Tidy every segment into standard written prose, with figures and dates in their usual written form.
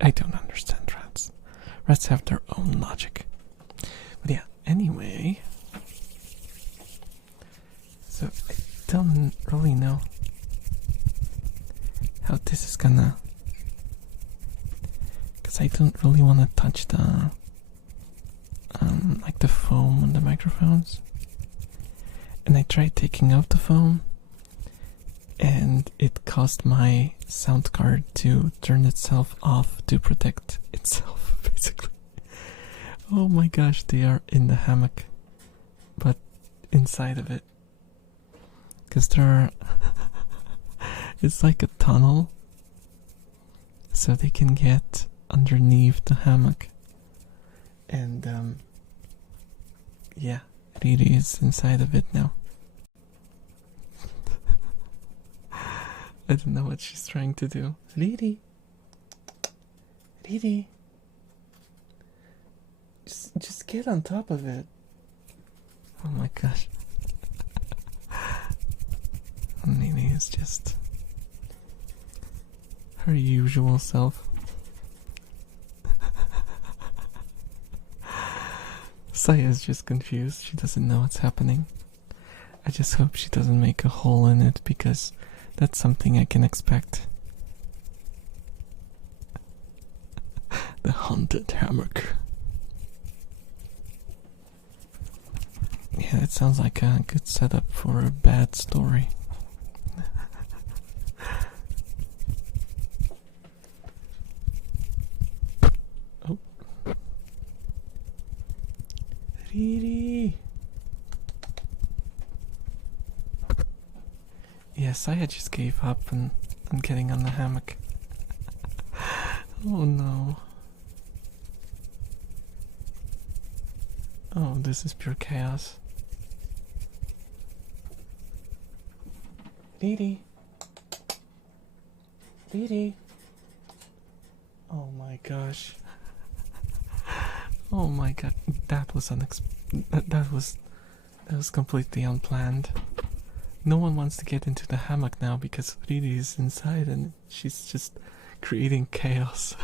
I don't understand rats. Rats have their own logic. But yeah, anyway. So I don't really know how this is gonna... Because I don't really want to touch the... like the foam on the microphones. And I tried taking out the foam, and it caused my sound card to turn itself off to protect itself, basically. Oh my gosh, they are in the hammock, but inside of it. Because there are... it's like a tunnel, so they can get underneath the hammock. And, yeah, Riri is inside of it now. I don't know what she's trying to do. Riri! Riri! Just get on top of it. Oh my gosh. Riri is just her usual self. Saya is just confused. She doesn't know what's happening. I just hope she doesn't make a hole in it, because that's something I can expect. The haunted hammock. Yeah, it sounds like a good setup for a bad story. Oh. Riri. Yes, I just gave up on getting on the hammock. Oh no. Oh, this is pure chaos. Riri. Riri. Oh my gosh. Oh my god, that was that was completely unplanned. No one wants to get into the hammock now because Riri is inside and she's just creating chaos.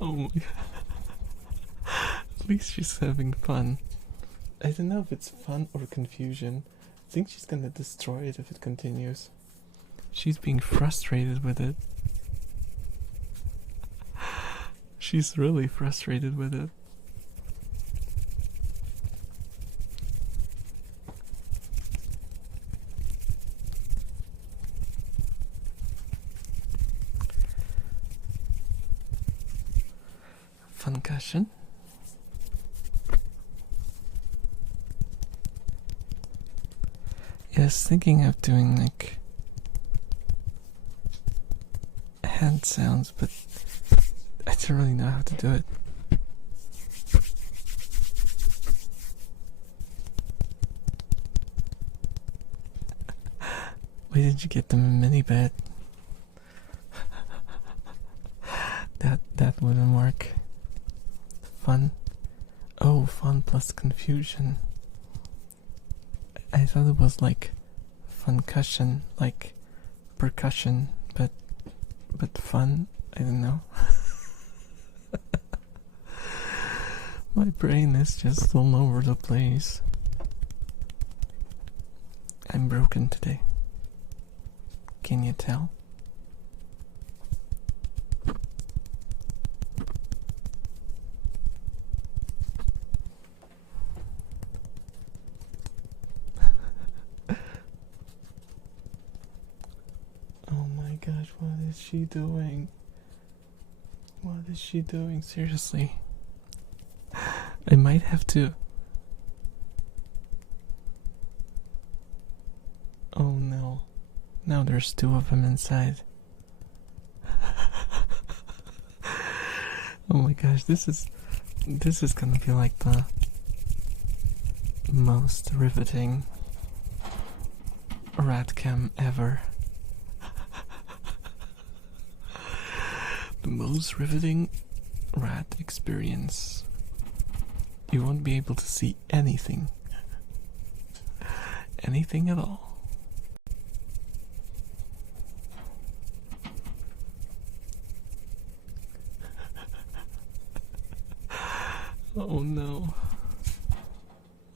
Oh my god. At least she's having fun. I don't know if it's fun or confusion. I think she's gonna destroy it if it continues. She's being frustrated with it. She's really frustrated with it. Concussion. Yes, thinking of doing like hand sounds, but I don't really know how to do it. Why did you get them a mini bed? That wouldn't work. Fun. Oh, fun plus confusion. I thought it was like funcussion, like percussion, but fun. I don't know. My brain is just all over the place. I'm broken today. Can you tell? Gosh, what is she doing? What is she doing? Seriously. I might have to... Oh no. Now there's two of them inside. Oh my gosh, this is gonna be like the most riveting rat cam ever. The most riveting rat experience. You won't be able to see anything. Anything at all. Oh no.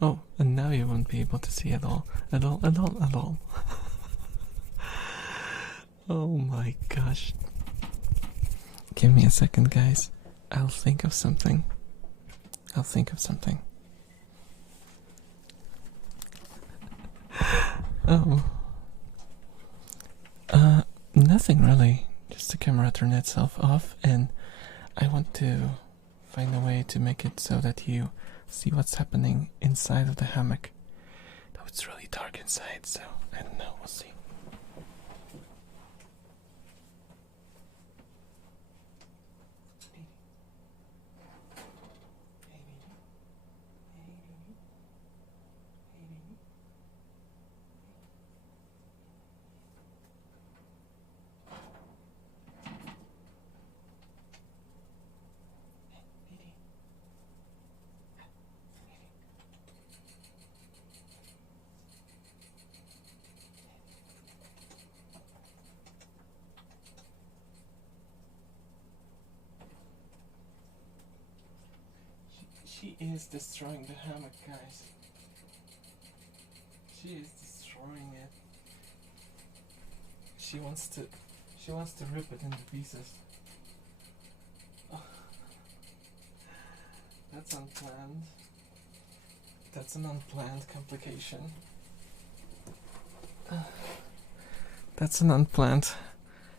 Oh, and now you won't be able to see at all. At all, at all, at all. Oh my gosh. Give me a second, guys. I'll think of something. I'll think of something. Oh. Nothing really. Just the camera turned itself off, and I want to find a way to make it so that you see what's happening inside of the hammock. Though it's really dark inside, so I don't know. We'll see. She is destroying the hammock, guys. She is destroying it. She wants to rip it into pieces. Oh. That's unplanned. That's an unplanned complication. That's an unplanned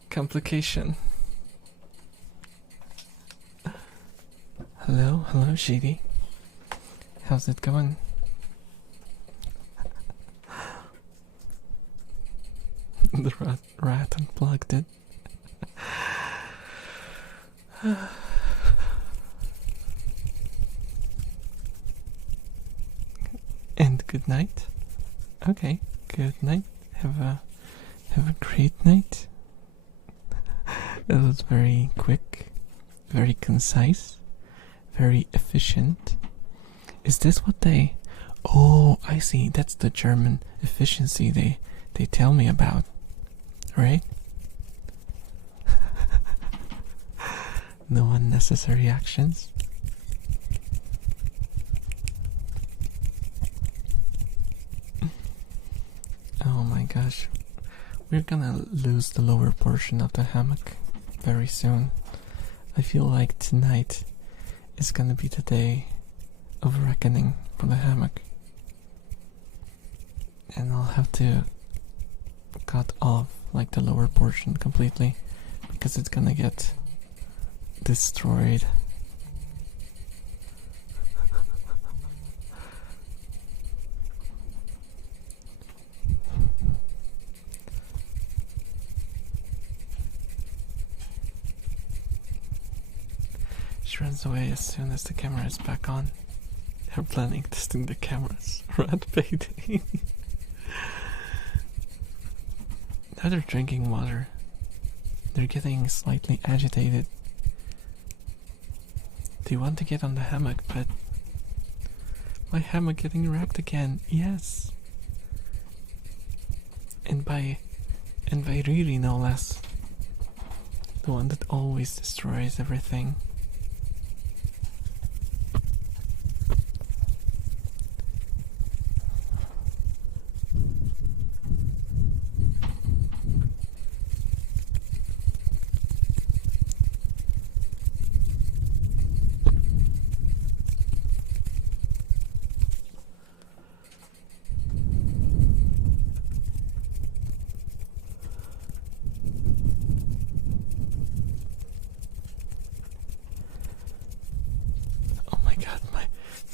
complication. Hello, Shady. How's it going? The rat unplugged it. And good night. Okay, good night. Have a great night. That was very quick, very concise, very efficient. Is this what they... Oh, I see. That's the German efficiency they tell me about. Right? No unnecessary actions. Oh my gosh. We're gonna lose the lower portion of the hammock very soon. I feel like tonight is gonna be the day of reckoning for the hammock. And I'll have to cut off like the lower portion completely because it's gonna get destroyed. She runs away as soon as the camera is back on. They're planning testing the cameras. Rat baiting. Now they're drinking water. They're getting slightly agitated. They want to get on the hammock, but my hammock getting wrecked again. Yes. And by Riri, no less. The one that always destroys everything.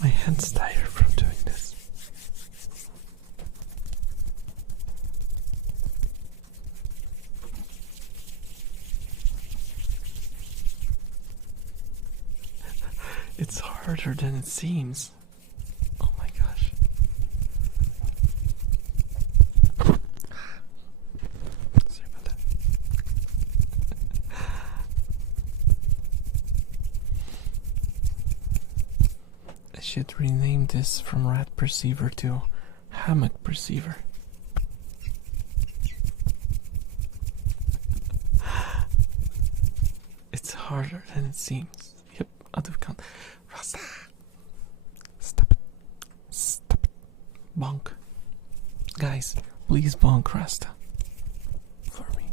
My hand's tired from doing this. It's harder than it seems. Oh my gosh. Sorry about that. I should rename this from Rat Perceiver to Hammock Perceiver. It's harder than it seems. Yep, out of count. Rosa! Bonk. Guys, please bonk Rasta. For me.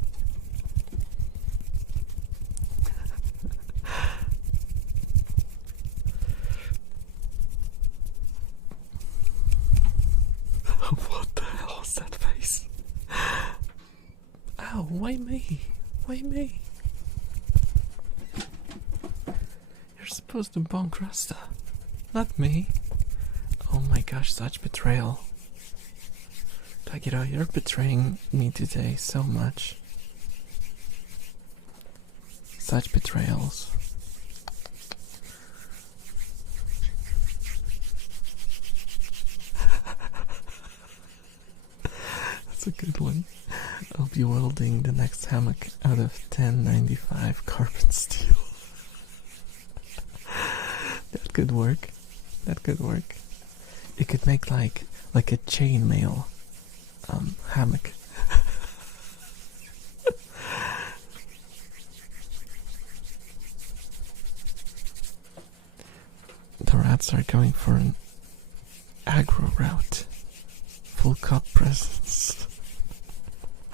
What the hell is that face? Ow, why me? Why me? You're supposed to bonk Rasta, not me. Oh my gosh, such betrayal. Kagiro, you're betraying me today so much. Such betrayals. That's a good one. I'll be welding the next hammock out of 1095 carbon steel. That could work. That could work. You could make like a chainmail hammock. The rats are going for an aggro route. Full cup presence.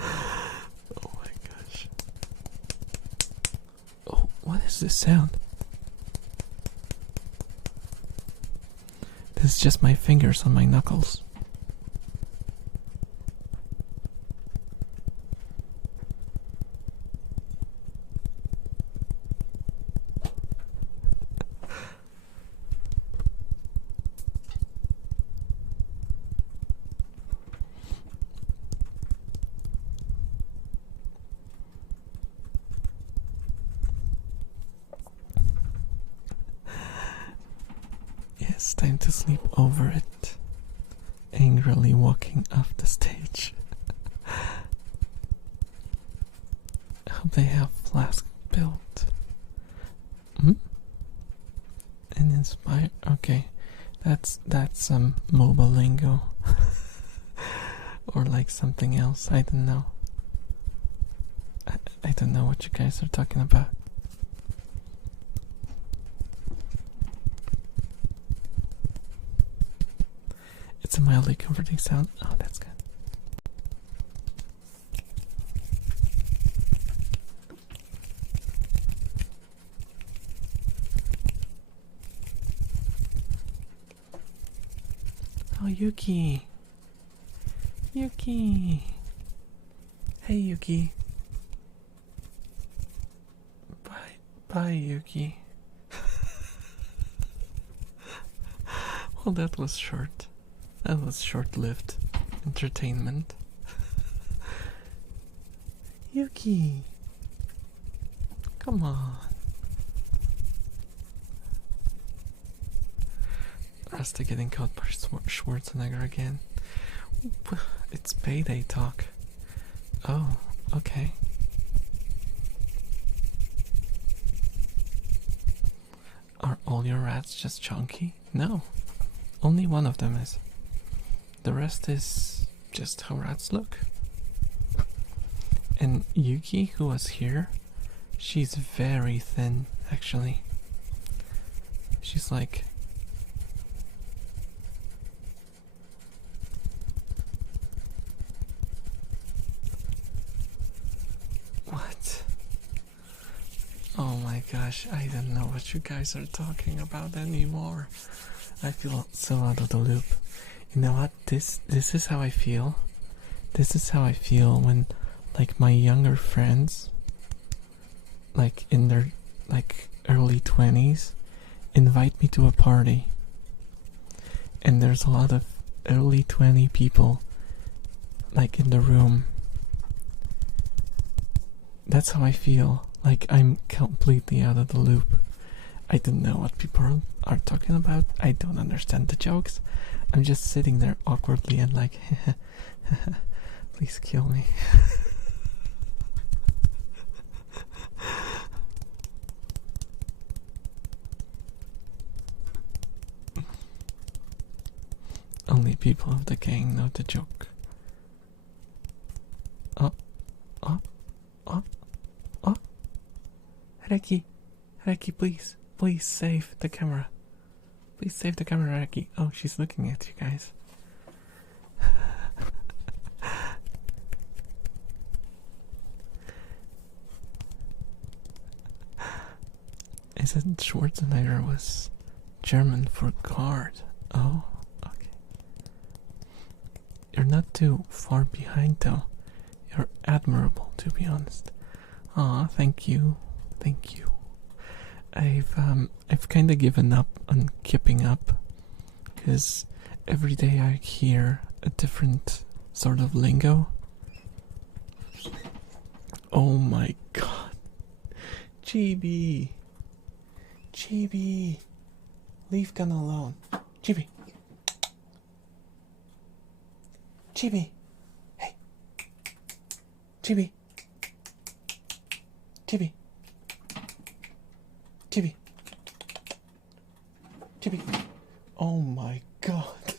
Oh my gosh. Oh, what is this sound? This is just my fingers on my knuckles. Yes, time to sleep over it. Angrily walking off the stage. I hope they have flask built. And inspire. Okay, that's mobile lingo, or like something else. I don't know. I don't know what you guys are talking about. It's a mildly comforting sound. Oh, that's good. Oh, Yuki. Yuki. Hey, Yuki. Bye, Yuki. Well, that was short. That was short-lived entertainment. Yuki, come on. Rasta getting caught by Schwarzenegger again. It's payday talk. Oh, okay. Are all your rats just chunky? No, only one of them is. The rest is just how rats look. And Yuki, who was here, she's very thin, actually. She's like... What? Oh my gosh, I don't know what you guys are talking about anymore. I feel so out of the loop. You know what? This is how I feel. This is how I feel when, like, my younger friends, like in their like early 20s, invite me to a party, and there's a lot of early 20 people like in the room. That's how I feel. Like I'm completely out of the loop. I don't know what people are talking about. I don't understand the jokes. I'm just sitting there awkwardly and like, please kill me. Only people of the gang know the joke. Oh, oh, oh, oh. Reki, please save the camera. Please save the camera, Reki. Oh, she's looking at you guys. said Schwarzenegger was German for guard. Oh, okay. You're not too far behind though. You're admirable, to be honest. Aw, thank you. Thank you. I've kinda given up on keeping up, because every day I hear a different sort of lingo. Oh my god. Chibi. Chibi. Leave Gun alone. Chibi. Chibi. Hey. Chibi. Chibi. Chibi. Chibi. Oh my god.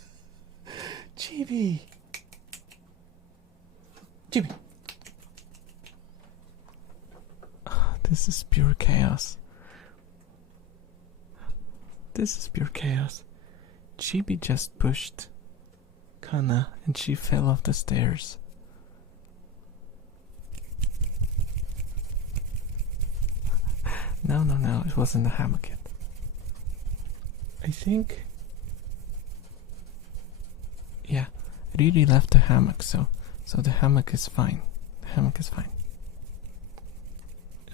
Chibi. Chibi. This is pure chaos. This is pure chaos. Chibi just pushed Kana and she fell off the stairs. No, it wasn't a hammock yet. I think... Yeah, Riri left the hammock, so the hammock is fine. The hammock is fine.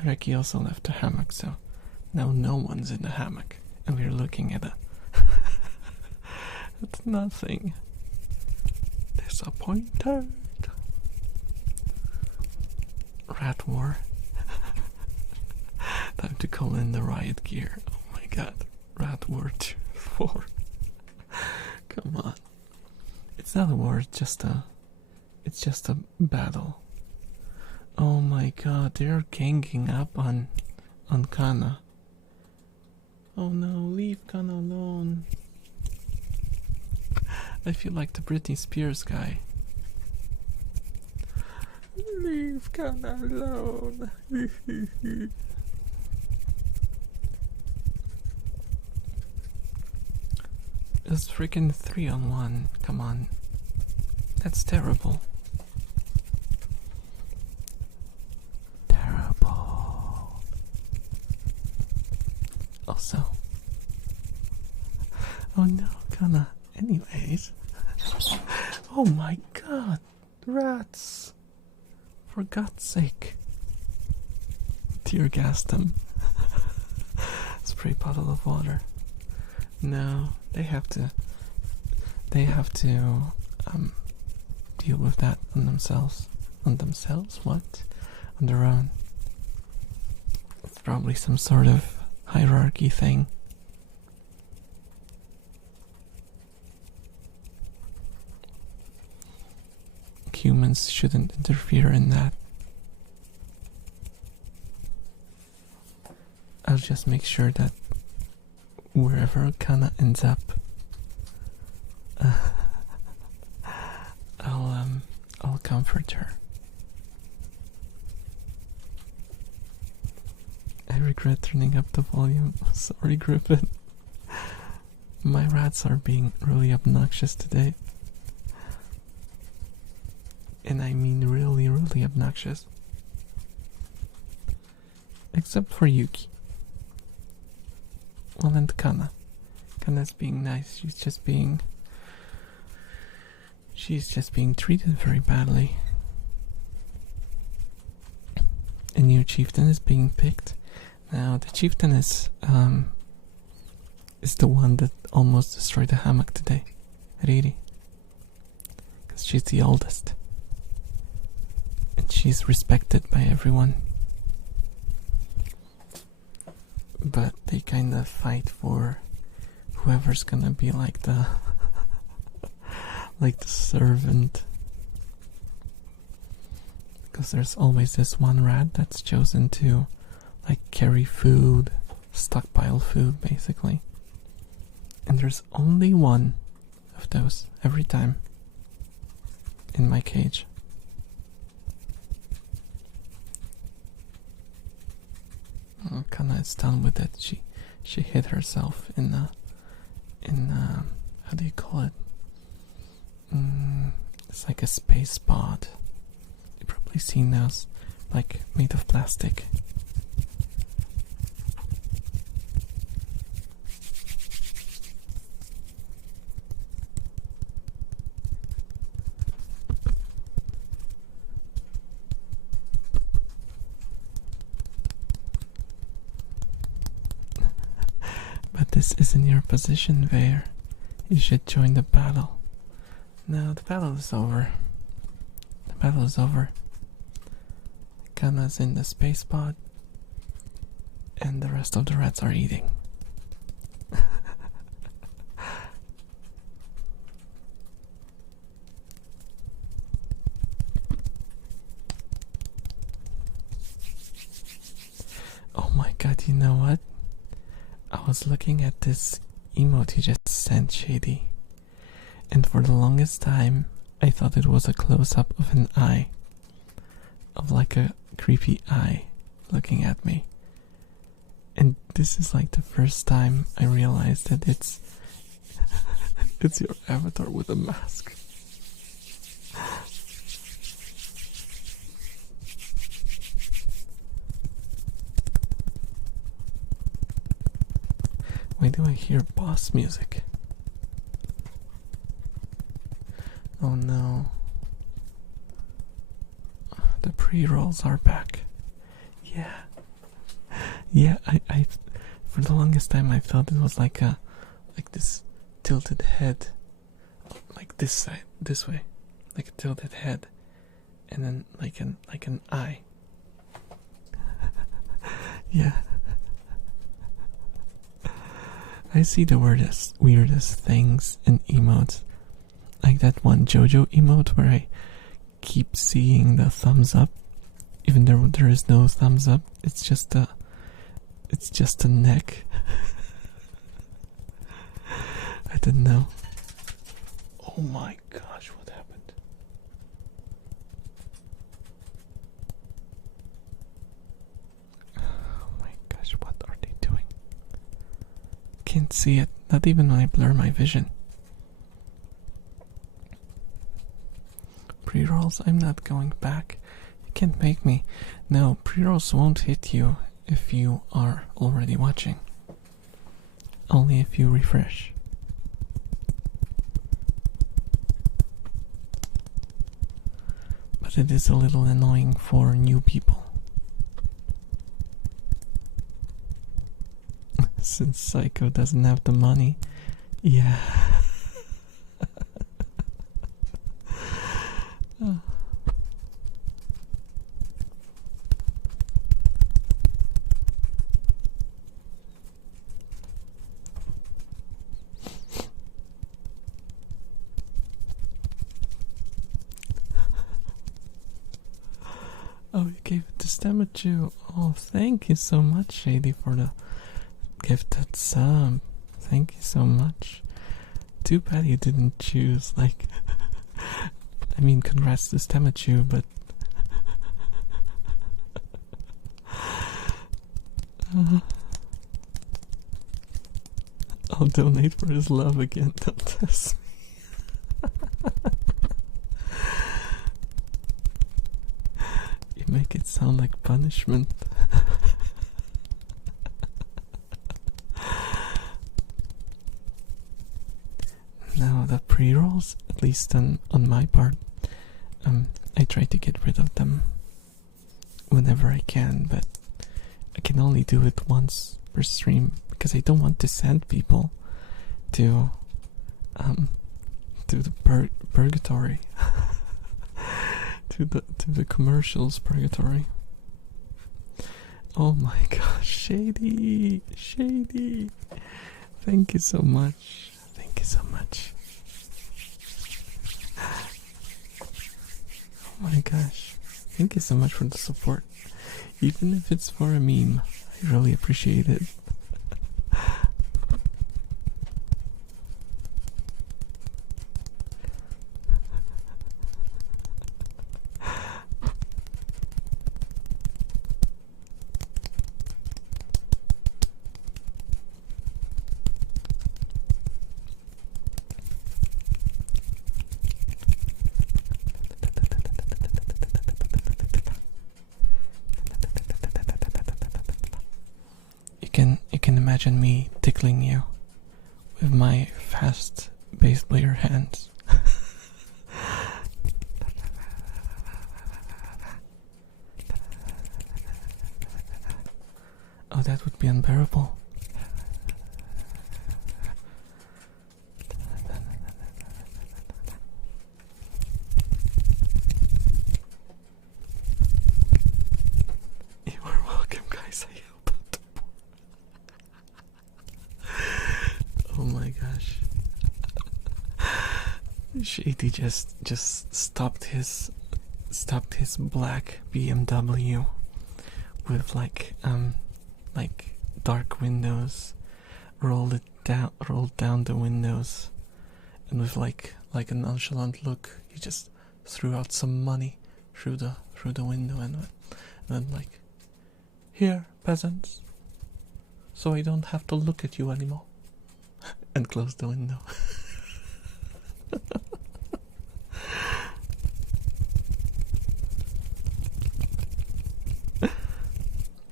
Reki also left the hammock, so now no one's in the hammock, and we're looking at it's nothing. Disappointed. Rat war. Time to call in the riot gear. Oh my god. Rat war 2, 4. Come on. It's not a war, it's just a battle. Oh my god, they're ganging up on Kana. Oh no, leave Kana alone. I feel like the Britney Spears guy. Leave Kana alone. It's freaking 3-on-1. Come on. That's terrible. Terrible. Also. Oh no, Kana. Anyways. Oh my god. Rats. For God's sake. Tear gassed them. Spray bottle of water. No, they have to deal with that on themselves. On themselves? What? On their own. It's probably some sort of hierarchy thing. Humans shouldn't interfere in that. I'll just make sure that wherever Kana ends up, I'll comfort her. I regret turning up the volume. Sorry, Griffin. My rats are being really obnoxious today. And I mean really, really obnoxious. Except for Yuki. Well, and Kana. Kana's being nice. She's just being treated very badly. A new chieftain is being picked. Now, the chieftain is the one that almost destroyed the hammock today. Riri. Because she's the oldest. And she's respected by everyone. But they kind of fight for whoever's gonna be like the like the servant, because there's always this one rat that's chosen to like carry food, stockpile food basically, and there's only one of those every time in my cage. Kana is done with it. She hit herself in how do you call it? It's like a space pod. You've probably seen those, like made of plastic. this isn't your position, Vare. You should join the battle. No, the battle is over. The battle is over. Kana's in the space pod, and the rest of the rats are eating. Oh my god, you know what? I was looking at this emote you just sent, Shady, and for the longest time I thought it was a close-up of an eye. Of like a creepy eye looking at me. And this is like the first time I realized that it's it's your avatar with a mask. Why do I hear boss music? Oh no. The pre-rolls are back. Yeah. Yeah, I for the longest time I thought it was like this tilted head, like this side, this way, like a tilted head, and then like an eye. Yeah. I see the weirdest things in emotes, like that one JoJo emote where I keep seeing the thumbs up, even though there is no thumbs up. It's just a neck. I didn't know. Oh my gosh, what happened? Oh my gosh, what are they doing? Can't see it, not even when I blur my vision. Pre-rolls, I'm not going back. You can't make me. No, pre-rolls won't hit you if you are already watching. Only if you refresh. But it is a little annoying for new people. Since Psycho doesn't have the money. Yeah. Oh, you gave it to Stamachu. Oh, thank you so much, Shady, for the gifted sub. Thank you so much. Too bad you didn't choose, like... I mean, congrats to Stamachu, but... I'll donate for his love again, don't test me. You make it sound like punishment. Now the pre-rolls, at least on my part, I try to get rid of them whenever I can, but I can only do it once per stream because I don't want to send people to the purgatory, to the commercials purgatory. Oh my gosh, Shady, thank you so much. Thank you so much. Oh my gosh. Thank you so much for the support. Even if it's for a meme, I really appreciate it. You can imagine me tickling you with my fast bass player hands. Oh, that would be unbearable. guys, I about to pour. Oh my gosh. Shady just stopped his black BMW with like dark windows, rolled down the windows, and with like a nonchalant look, he just threw out some money through the window and then like, here, peasants, so I don't have to look at you anymore, and closed the window.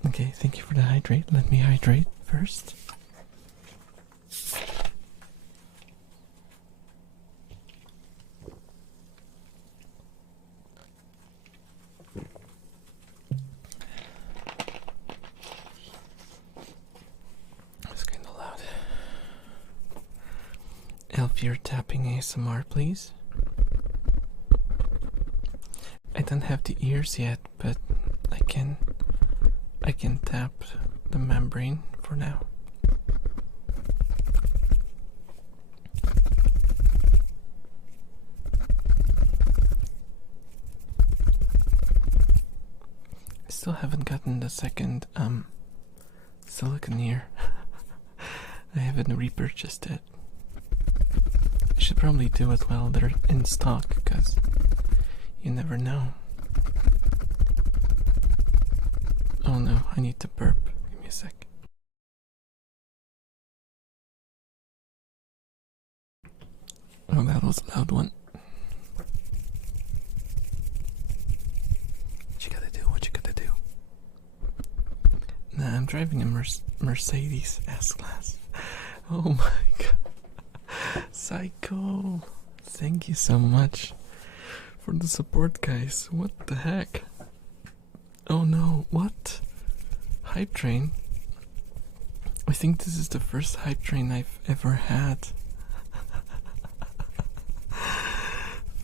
Okay, thank you for the hydrate. Let me hydrate first. It's kind of loud. Elfier tapping ASMR, please. I don't have the ears yet, but I can tap the membrane for now. I still haven't gotten the second silicone ear. I haven't repurchased it. I should probably do it while they're in stock, because you never know. Oh no, I need to burp. Give me a sec. Oh, that was a loud one. What you gotta do? What you gotta do? Nah, I'm driving a Mercedes S-Class. Oh my god. Psycho. Thank you so much for the support, guys. What the heck? Oh no, what? Hype train? I think this is the first hype train I've ever had.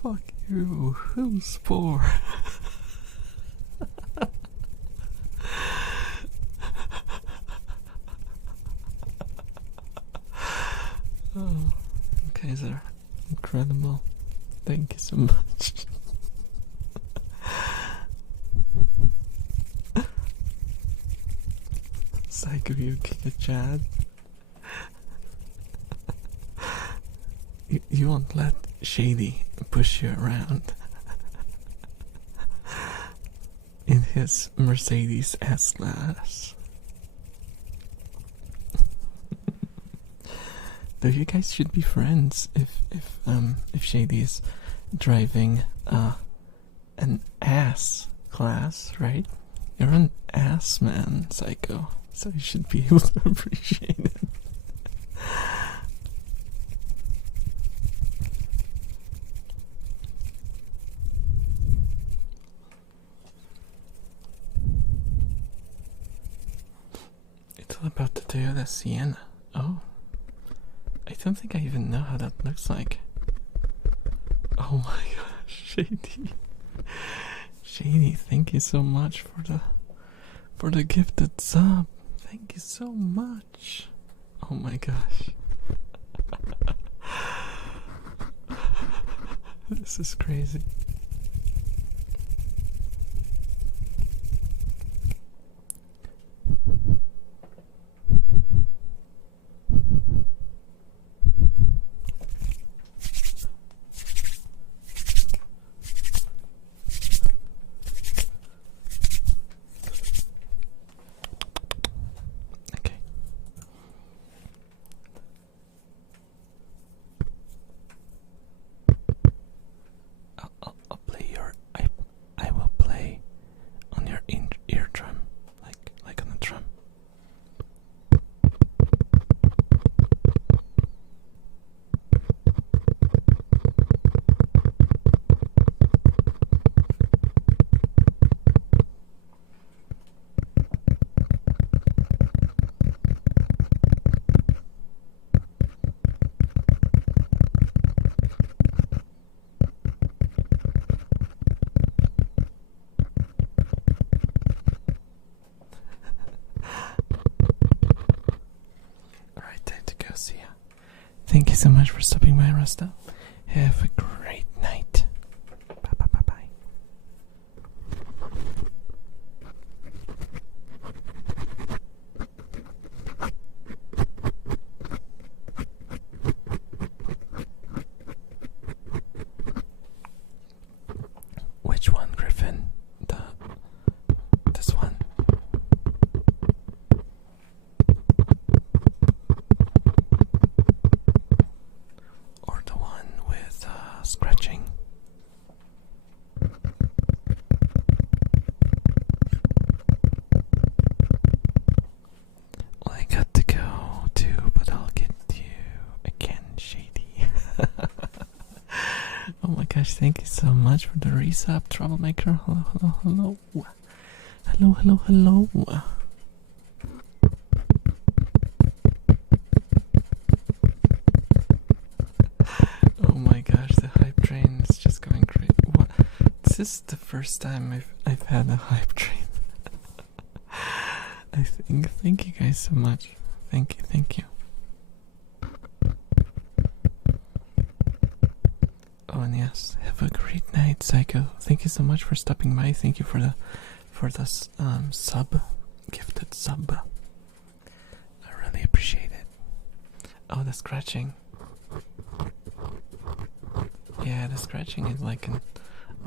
Fuck you, who's for? Oh, you guys are incredible. Thank you so much. Psycho, you kid, Chad. You won't let Shady push you around in his Mercedes S-Class. Though you guys should be friends if Shady is driving an ass class, right? You're an ass man, Psycho, so you should be able to appreciate it. It's all about the Toyota Sienna. Oh, I don't think I even know how that looks like. Oh my gosh, Shady. Shady, thank you so much for the gifted sub. Thank you so much. Oh my gosh. This is crazy. I will play on your eardrum, like on a drum. Thank you so much for stopping by, Rasta. Have a great night. Bye bye bye bye. Which one, Griffin? This one. Or the one with scratching. Well, I got to go too, but I'll get you again, Shady. Oh my gosh, thank you so much for the resub, Troublemaker. Hello, hello, hello. Hello, hello, hello. Oh my gosh, the hype train is just going crazy. What? This is the first time I've had a hype train. I think. Thank you guys so much. Thank you, thank you. Oh, and yes, have a great night, Psycho. Thank you so much for stopping by. Thank you for the sub, gifted sub. I really appreciate it. Oh, the scratching. Yeah, the scratching is like an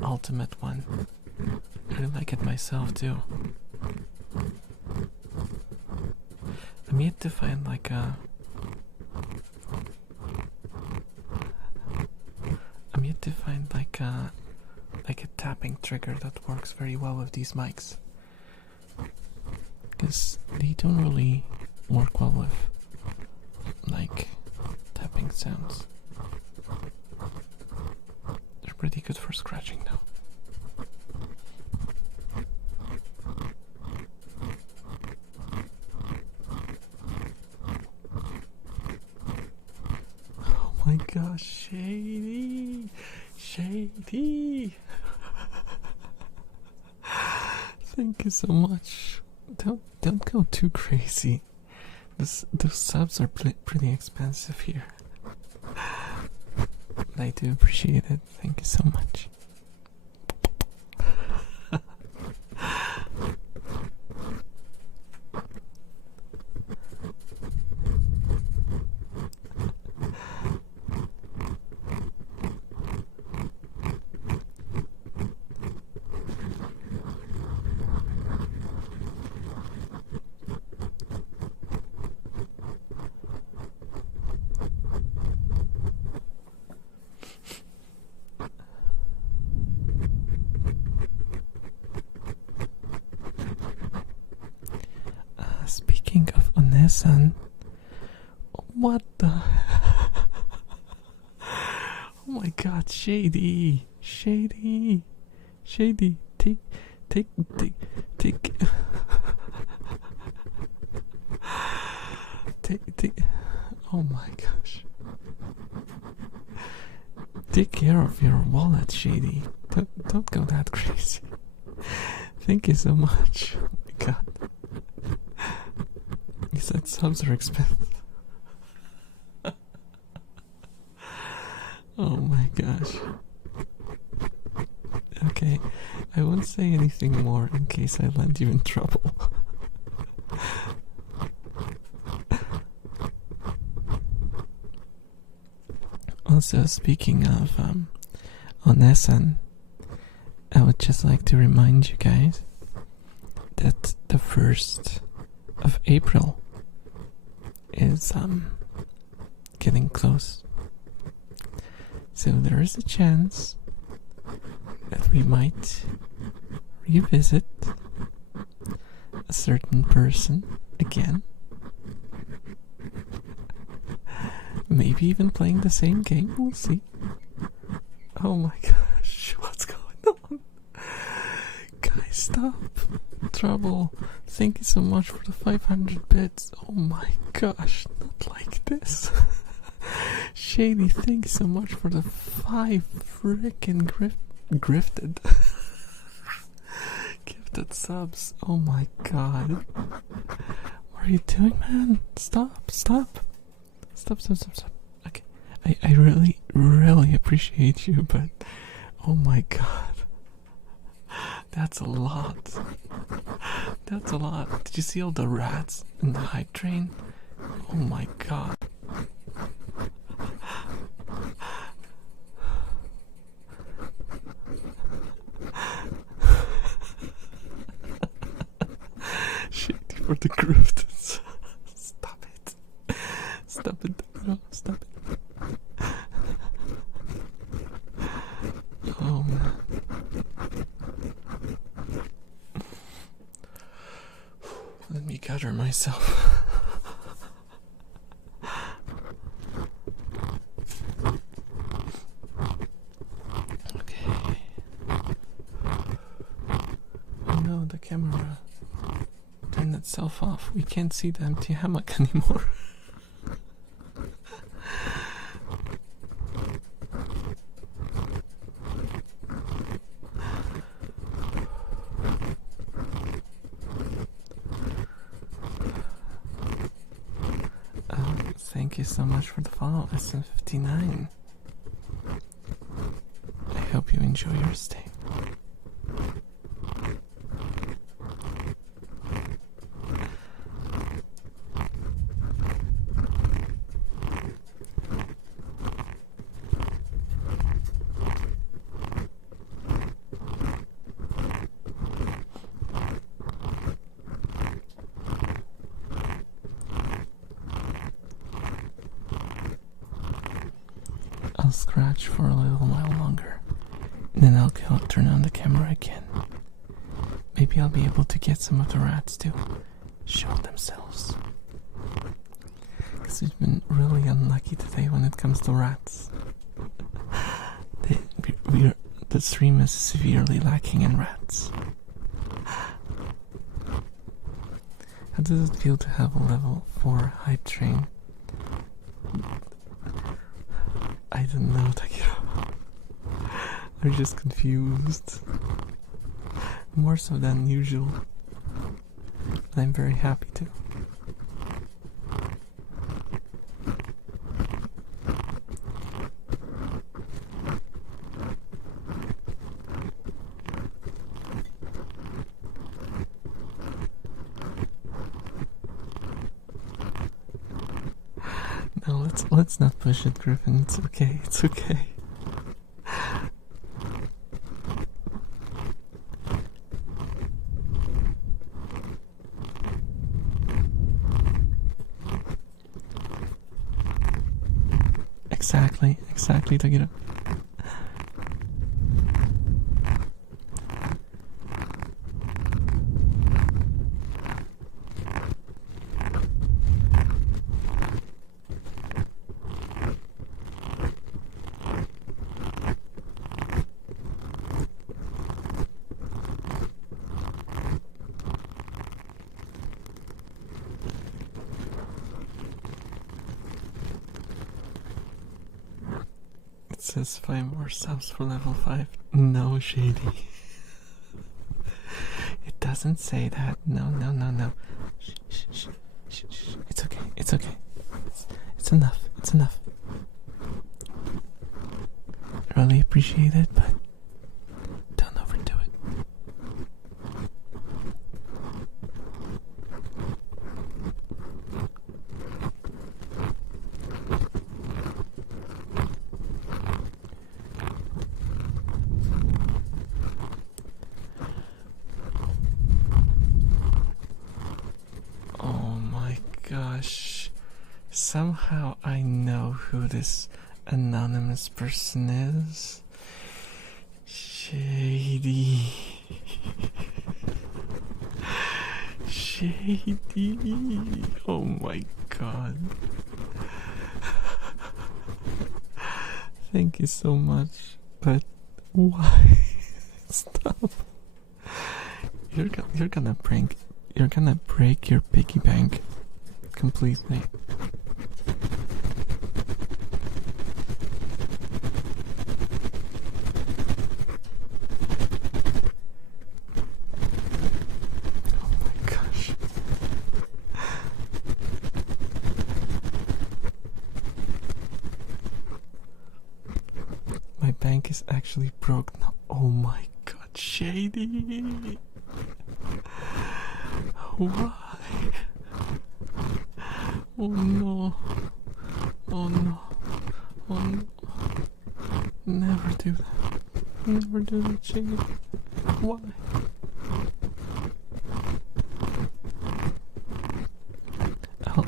ultimate one. I really like it myself too. I'm yet to find like a tapping trigger that works very well with these mics, because they don't really work well with like tapping sounds. They're pretty good for scratching though. Oh my gosh, Shady! Shady! Thank you so much. Don't go too crazy. Those subs are pretty expensive here. But I do appreciate it. Thank you so much. Speaking of Onesan, what the? Oh my God, Shady, Shady, Shady, take. Oh my gosh. Take care of your wallet, Shady. Don't go that crazy. Thank you so much. Oh my God. You said subs are expensive. Oh my gosh. Okay, I won't say anything more in case I land you in trouble. Also, speaking of Onesan, I would just like to remind you guys that the 1st of April is getting close. So there is a chance that we might revisit a certain person again. Maybe even playing the same game, we'll see. Oh my gosh, what's going on? Guys, stop. Trouble. Thank you so much for the 500 bits. Oh my gosh, not like this. Shady, thank you so much for the 5 frickin' gifted subs. Oh my God. What are you doing, man? Stop. Okay. I really, really appreciate you, but oh my god. That's a lot. That's a lot. Did you see all the rats in the hype train? Oh my god. Shady for the grifters. Stop it. Stop it. No, stop it. Oh man. Let me gather myself. Okay. Oh no, the camera turned itself off. We can't see the empty hammock anymore. Thank you so much for the follow, SM59. I hope you enjoy your stay. I'll scratch for a little while longer, and then I'll turn on the camera again. Maybe I'll be able to get some of the rats to show themselves. Because we've been really unlucky today when it comes to rats. The stream is severely lacking in rats. How does it feel to have a level 4 hype train? I don't know, Takiro. I'm just confused. More so than usual. But I'm very happy to. No, let's not push it, Griffin. It's okay. It's okay. Exactly, Takiro. It says 5 more subs for level 5. No, Shady. It doesn't say that. No. Shh. It's okay. It's enough. I really appreciate it, but don't overdo it. Gosh, somehow I know who this anonymous person is. Shady. Oh my god. Thank you so much, but why? Stop. You're gonna break your piggy bank completely. Oh my gosh. is actually broke now. Oh my god, Shady! Why? Oh no. Oh no. Oh no. Never do that. Never do that, Shady. Why?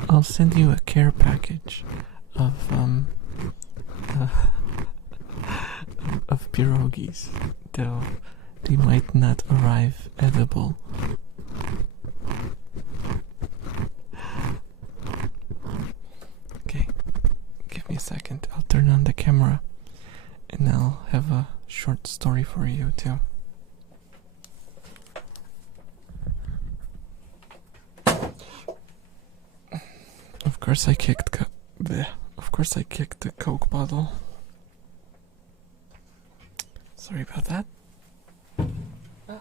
I'll send you a care package of of pierogies, though they might not arrive edible. Okay, give me a second. I'll turn on the camera and I'll have a short story for you too. Of course I kicked the Coke bottle. Sorry about that. Hello, Brad.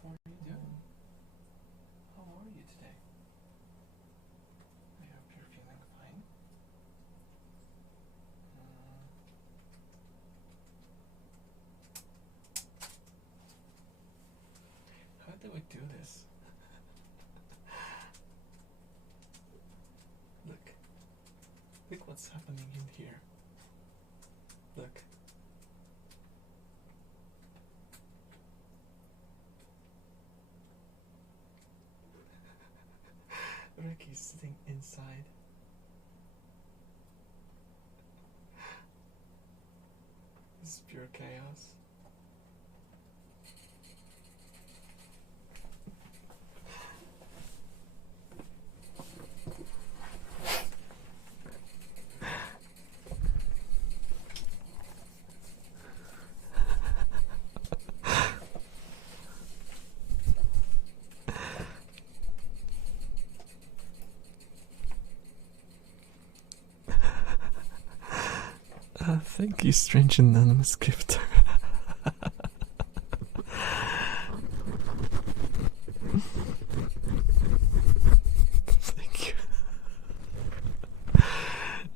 What are you doing? How are you today? I hope you're feeling fine. How do we do this? Look what's happening in here. Look. Ricky's sitting inside. This is pure chaos. Thank you, strange anonymous gifter. Thank you.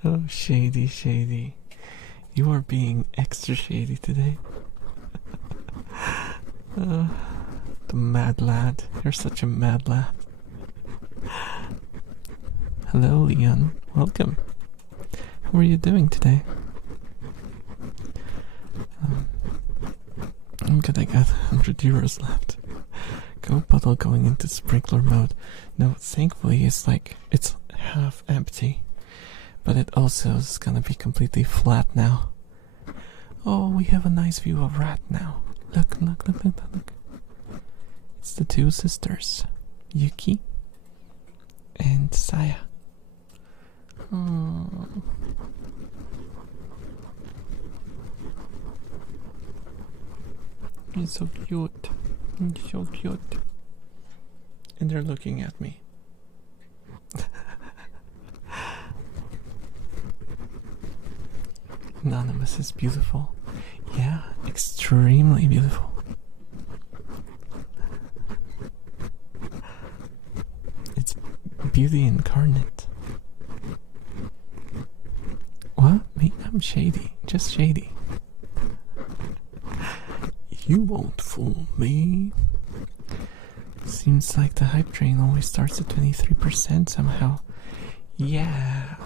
Oh, Shady. You are being extra shady today. The mad lad. You're such a mad lad. Hello, Leon. Welcome. How are you doing today? I'm good, I got 100 euros left. Coke bottle going into sprinkler mode. No, thankfully it's half empty. But it also is gonna be completely flat now. Oh, we have a nice view of Rat now. Look. It's the two sisters, Yuki and Saya. Oh. He's so cute. He's so cute. And they're looking at me. Anonymous is beautiful. Yeah, extremely beautiful. It's beauty incarnate. What? Me? I'm shady. Just shady. You won't fool me. Seems like the hype train always starts at 23% somehow. Yeah.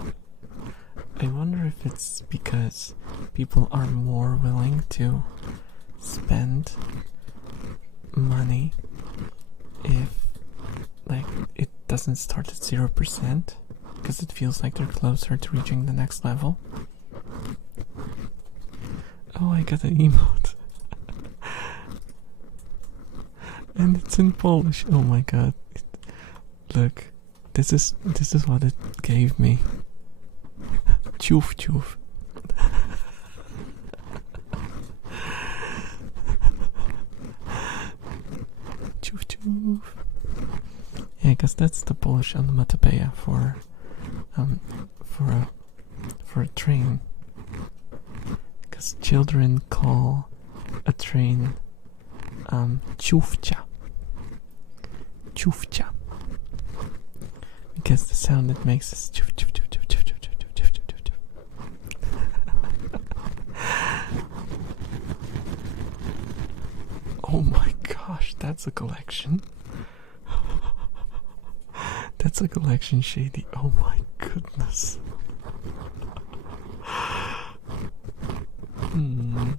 I wonder if it's because people are more willing to spend money if, like, it doesn't start at 0%, because it feels like they're closer to reaching the next level. Oh, I got an emote. And it's in Polish. Oh my god. Look. This is what it gave me. Ciuf ciuf. Ciuf ciuf. Yeah, I guess that's the Polish onomatopoeia for a train. Because children call a train ciufcia. Ciufcia. Because the sound it makes is ciuf ciuf ciuf ciuf ciuf ciuf ciuf. Oh my gosh, that's a collection. That's a collection, Shady. Oh my goodness. Hmm.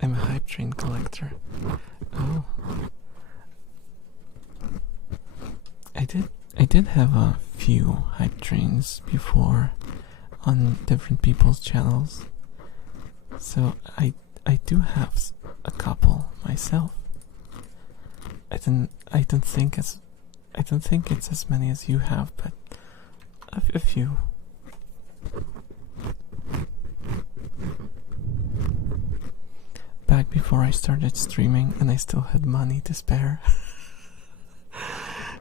I'm a hype train collector. Oh. I did have a few hype trains before on different people's channels. So I do have a couple myself. I don't think it's as many as you have, but a few. Back before I started streaming and I still had money to spare.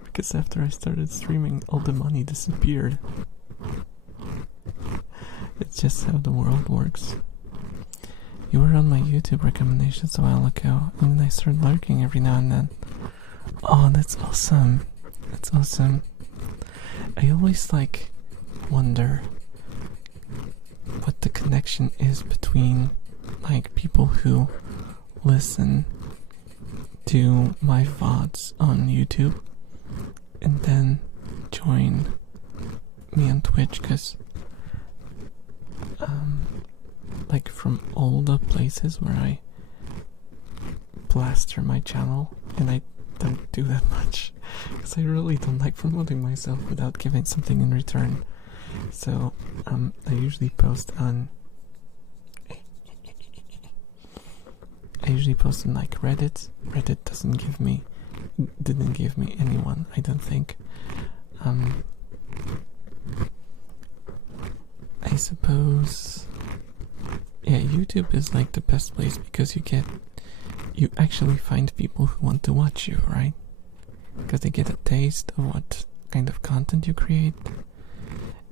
Because after I started streaming, all the money disappeared. It's just how the world works. You were on my YouTube recommendations a while ago, and then I started lurking every now and then. Oh, that's awesome. That's awesome. I always wonder what the connection is between people who listen to my VODs on YouTube and then join me on Twitch, because from all the places where I plaster my channel, and I don't do that much because I really don't like promoting myself without giving something in return. So I usually post on Reddit. Reddit didn't give me anyone, I don't think. I suppose, yeah, YouTube is the best place because you actually find people who want to watch you, right? Because they get a taste of what kind of content you create,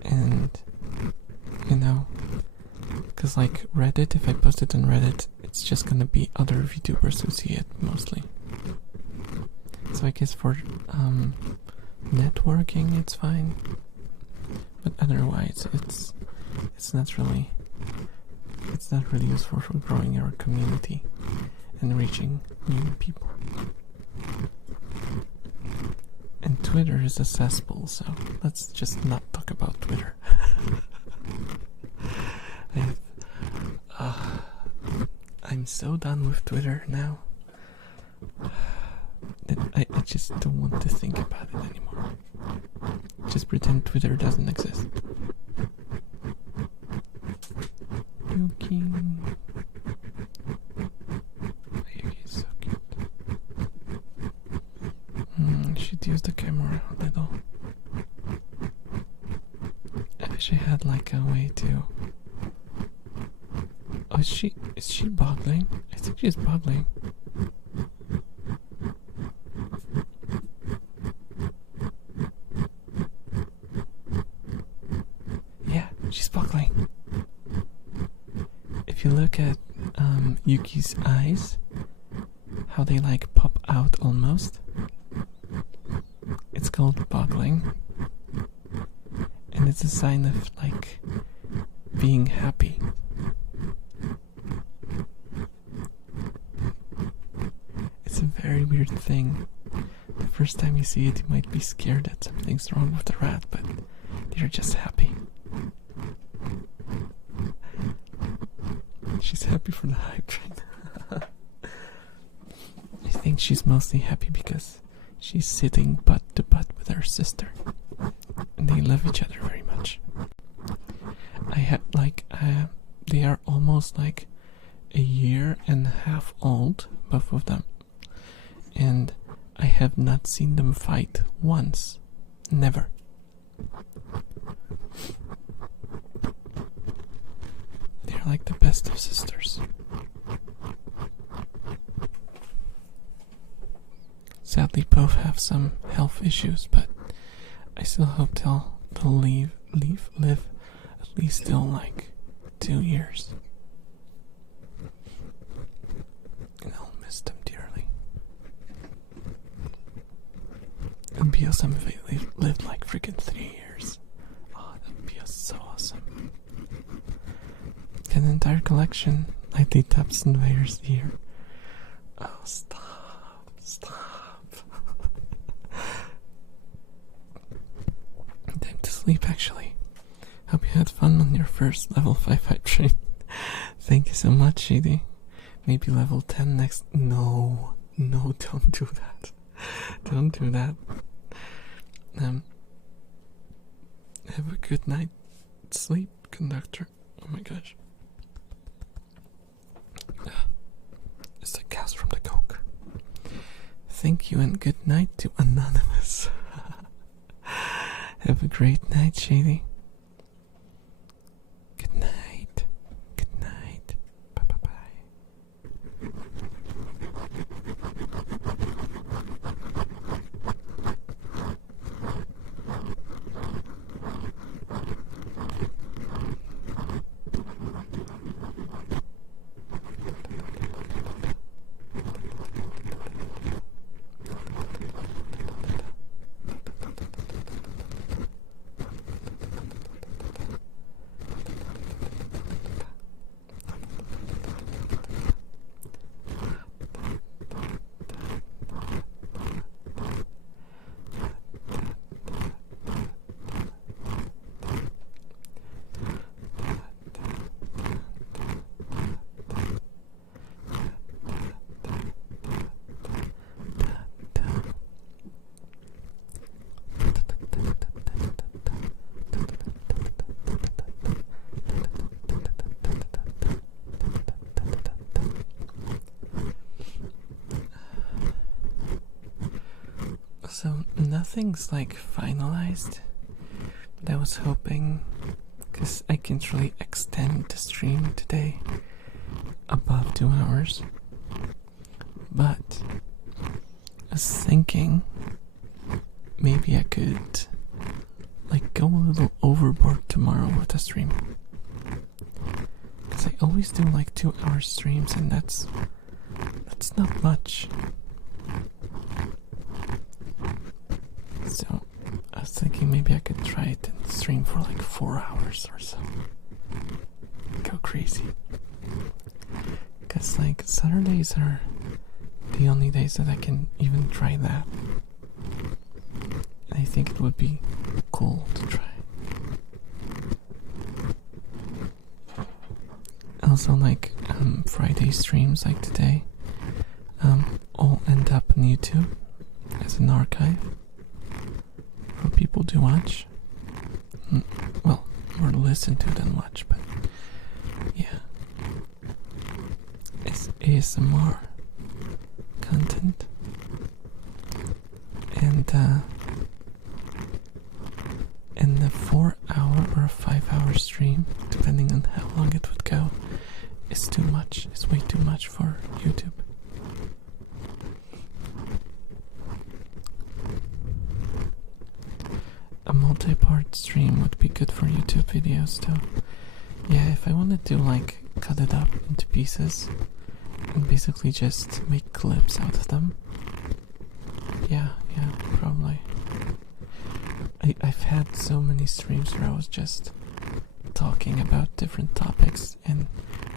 and because Reddit, if I post it on Reddit, it's just gonna be other VTubers who see it mostly. So I guess for networking it's fine, but otherwise it's not really useful for growing our community and reaching new people. And Twitter is a cesspool, so let's just not talk about Twitter. I'm so done with Twitter now that I just don't want to think about it anymore. Just pretend Twitter doesn't exist. Yuki. Yuki is so cute. Should use the camera a little. I wish I had a way to. Oh, is she boggling? I think she's boggling. Yeah, she's boggling. If you look at Yuki's eyes, how they pop out almost, it's called boggling. And it's a sign of being happy. It's a very weird thing. The first time you see it, you might be scared that something's wrong with the rat, but they're just happy. She's happy for the hype train. I think she's mostly happy because she's sitting butt to butt with her sister, and they love each other very much. They are almost a year and a half old, both of them, and I have not seen them fight once. Never. They're the best of sisters. Sadly, both have some health issues, but I still hope they'll live at least still 2 years. And I'll miss them dearly. It'd be awesome if they lived freaking 3 years. Oh, that would be so awesome. like an entire collection. Nightly Taps and Wares here. Oh, stop. Time to sleep, actually. Hope you had fun on your first level 5 train. Thank you so much, Shady. Maybe level 10 next. No, don't do that. Don't do that. Have a good night. Sleep, conductor. Oh my gosh. It's the gas from the Coke. Thank you and good night to Anonymous. Have a great night, Shady. Good night. Good night. Bye. So nothing's like finalized, but I was hoping, because I can't really extend the stream today above 2 hours, but I was thinking maybe I could like go a little overboard tomorrow with the stream, because I always do like 2 hour streams, and that's not much. So I was thinking maybe I could try it and stream for like 4 hours or so. Go crazy. Because like Saturdays are the only days that I can even try that. And I think it would be cool to try. Also like Friday streams like today all end up on YouTube as an archive for people to watch. Well, or listen to than watch, but yeah. It's ASMR content. And the 4 hour or a 5 hour stream, depending on how long it would go, is too much. It's way too much for YouTube. A multi-part stream would be good for YouTube videos too. Yeah, if I wanted to like cut it up into pieces and basically just make clips out of them. Yeah, probably. I've had so many streams where I was just talking about different topics, and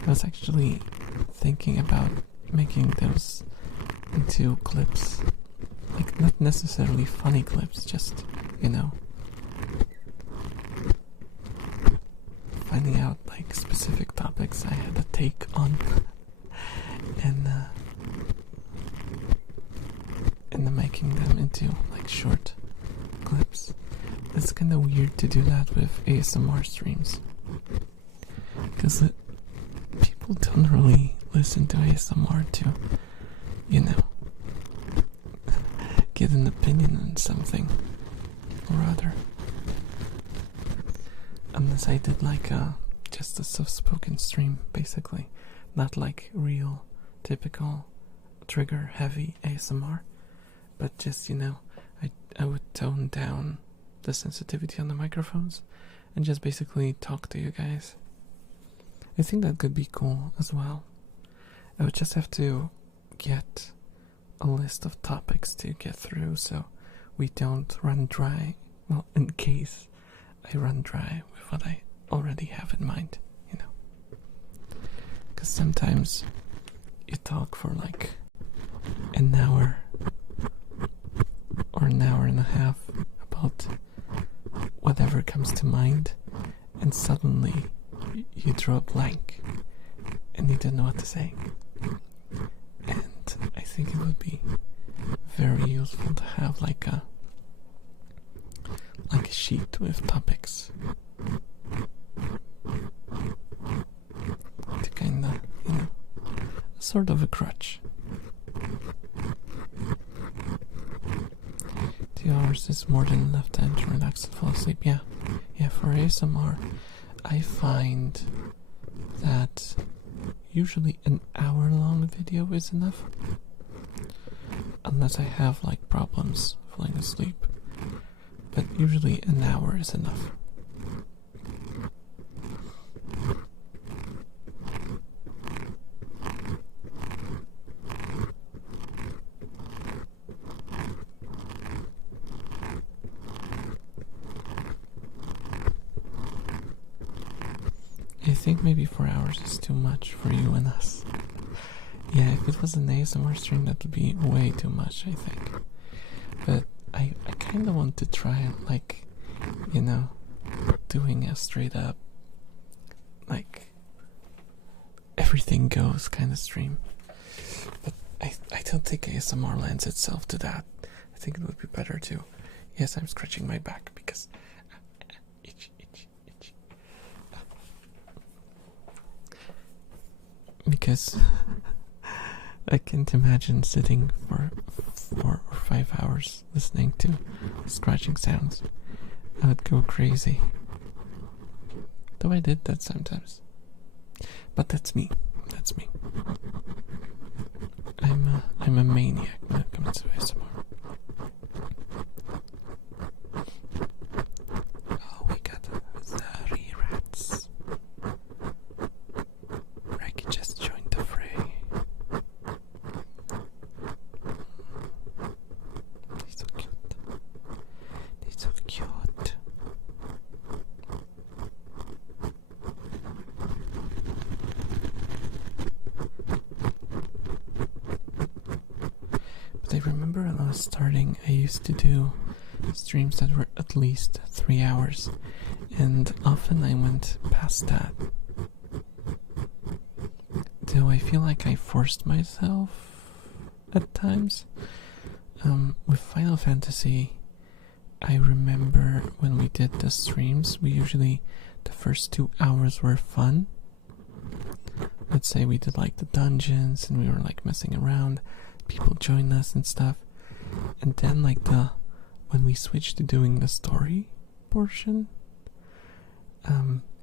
I was actually thinking about making those into clips. Like, not necessarily funny clips, just, finding out like specific topics I had a take on and then making them into like short clips. It's kind of weird to do that with ASMR streams, because people don't really listen to ASMR to, get an opinion on something or other. Unless I did like just a soft-spoken stream, basically, not like real, typical, trigger-heavy ASMR, but just I would tone down the sensitivity on the microphones and just basically talk to you guys. I think that could be cool as well. I would just have to get a list of topics to get through so we don't run dry. Well, in case I run dry with what I already have in mind, sometimes you talk for like an hour or an hour and a half about whatever comes to mind, and suddenly you draw a blank and you don't know what to say. And I think it would be very useful to have like a sheet with topics to kind of, sort of a crutch. 2 hours is more than enough time to relax and fall asleep. Yeah, for ASMR, I find that usually an hour-long video is enough, unless I have like problems falling asleep. But usually an hour is enough. I think maybe 4 hours is too much for you and us. Yeah, if it was an ASMR stream, that would be way too much, I think. But I kind of want to try it, like, doing a straight up, like, everything goes kind of stream. But I don't think ASMR lends itself to that. I think it would be better to... Yes, I'm scratching my back because... itch. Because I can't imagine sitting for 4 or 5 hours listening to scratching sounds. I would go crazy. Though I did that sometimes. But that's me. I'm a maniac when it comes to ASMR. Oh, we got 30 rats. Raggy just joined the fray. He's so cute. But I remember when I was starting, I used to do streams that were at least 3 hours, and often I went past that. Though I feel like I forced myself at times. With Final Fantasy, I remember when we did the streams, the first 2 hours were fun. Let's say we did like the dungeons and we were like messing around, people joined us and stuff. And then when we switched to doing the story portion,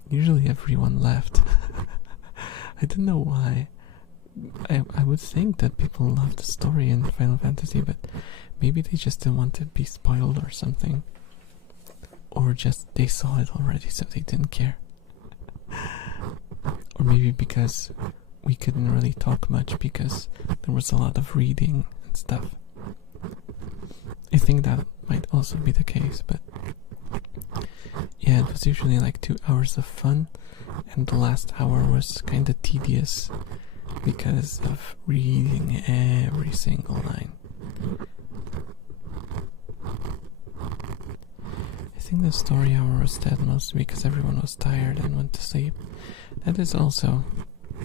usually everyone left. I don't know why. I would think that people love the story in Final Fantasy, but maybe they just didn't want to be spoiled or something. Or just they saw it already, so they didn't care. Or maybe because we couldn't really talk much because there was a lot of reading and stuff. I think that might also be the case, but yeah, it was usually like 2 hours of fun, and the last hour was kind of tedious because of reading every single line. I think the story hour was dead mostly because everyone was tired and went to sleep. That is also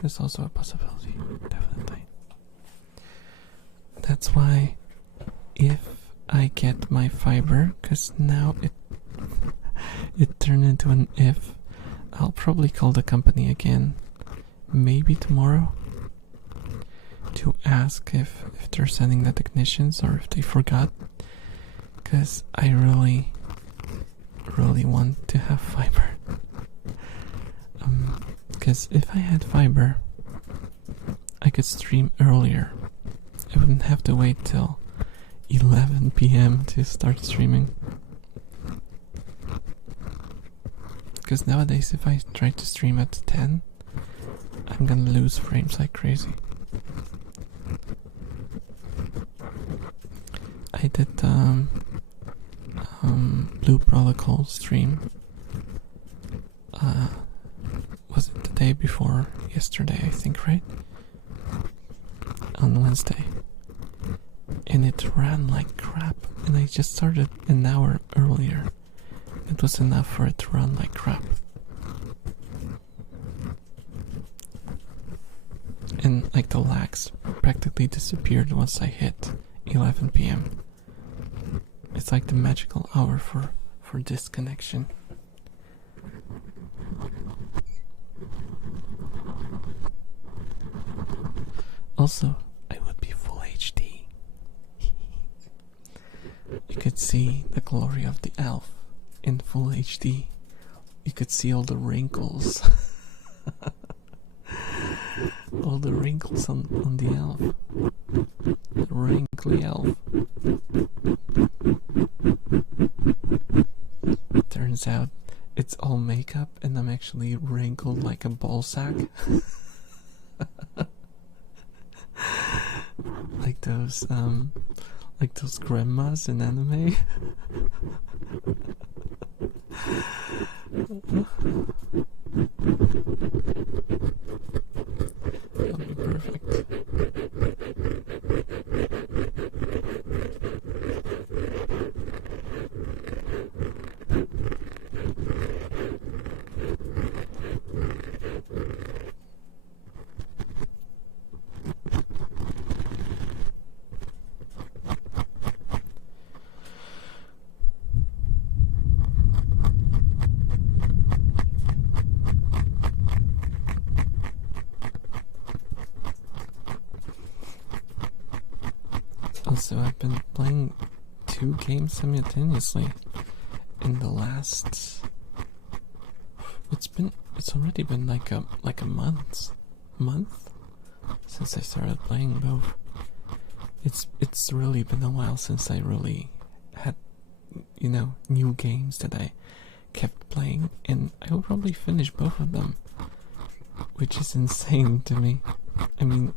a possibility, definitely. That's why if I get my fiber, because now it turned into an if, I'll probably call the company again, maybe tomorrow, to ask if they're sending the technicians or if they forgot, because I really want to have fiber. Because if I had fiber, I could stream earlier. I wouldn't have to wait till 11 p.m. to start streaming. Because nowadays if I try to stream at 10, I'm gonna lose frames like crazy. I did Blue Protocol stream. Was it the day before yesterday, I think, right? On Wednesday. And it ran like crap. And I just started an hour earlier. It was enough for it to run like crap. And like the lags practically disappeared once I hit 11 p.m. It's like the magical hour for disconnection. Also, I would be full HD. You could see the glory of the elf in full HD. You could see all the wrinkles. All the wrinkles on the elf. The wrinkly elf. Turns out it's all makeup and I'm actually wrinkled like a ball sack. like those grandmas in anime. That'll be perfect. Also, I've been playing 2 games simultaneously in the last. It's already been like a month since I started playing both. It's really been a while since I really had, new games that I kept playing, and I will probably finish both of them, which is insane to me. I mean,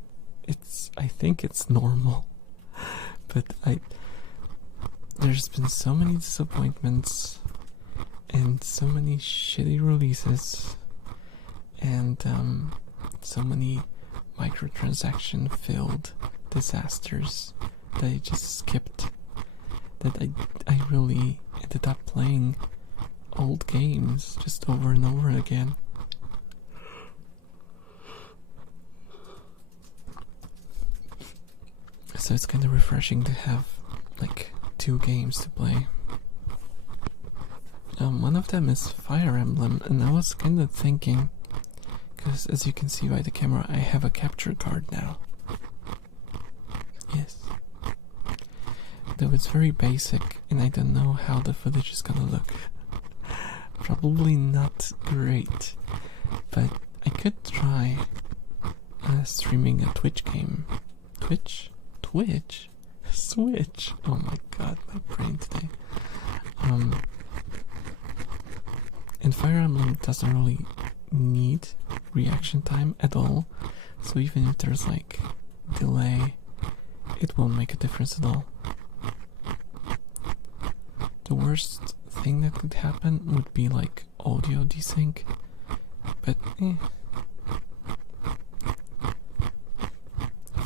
I think it's normal. But there's been so many disappointments and so many shitty releases and so many microtransaction filled disasters that I just skipped, that I really ended up playing old games just over and over again. So it's kind of refreshing to have like 2 games to play. One of them is Fire Emblem, and I was kind of thinking, because as you can see by the camera, I have a capture card now. Yes. Though it's very basic, and I don't know how the footage is gonna look. Probably not great, but I could try streaming a Twitch game. Twitch? Switch. Oh my god, my brain today. And Fire Emblem doesn't really need reaction time at all, so even if there's like delay, it won't make a difference at all. The worst thing that could happen would be like audio desync, but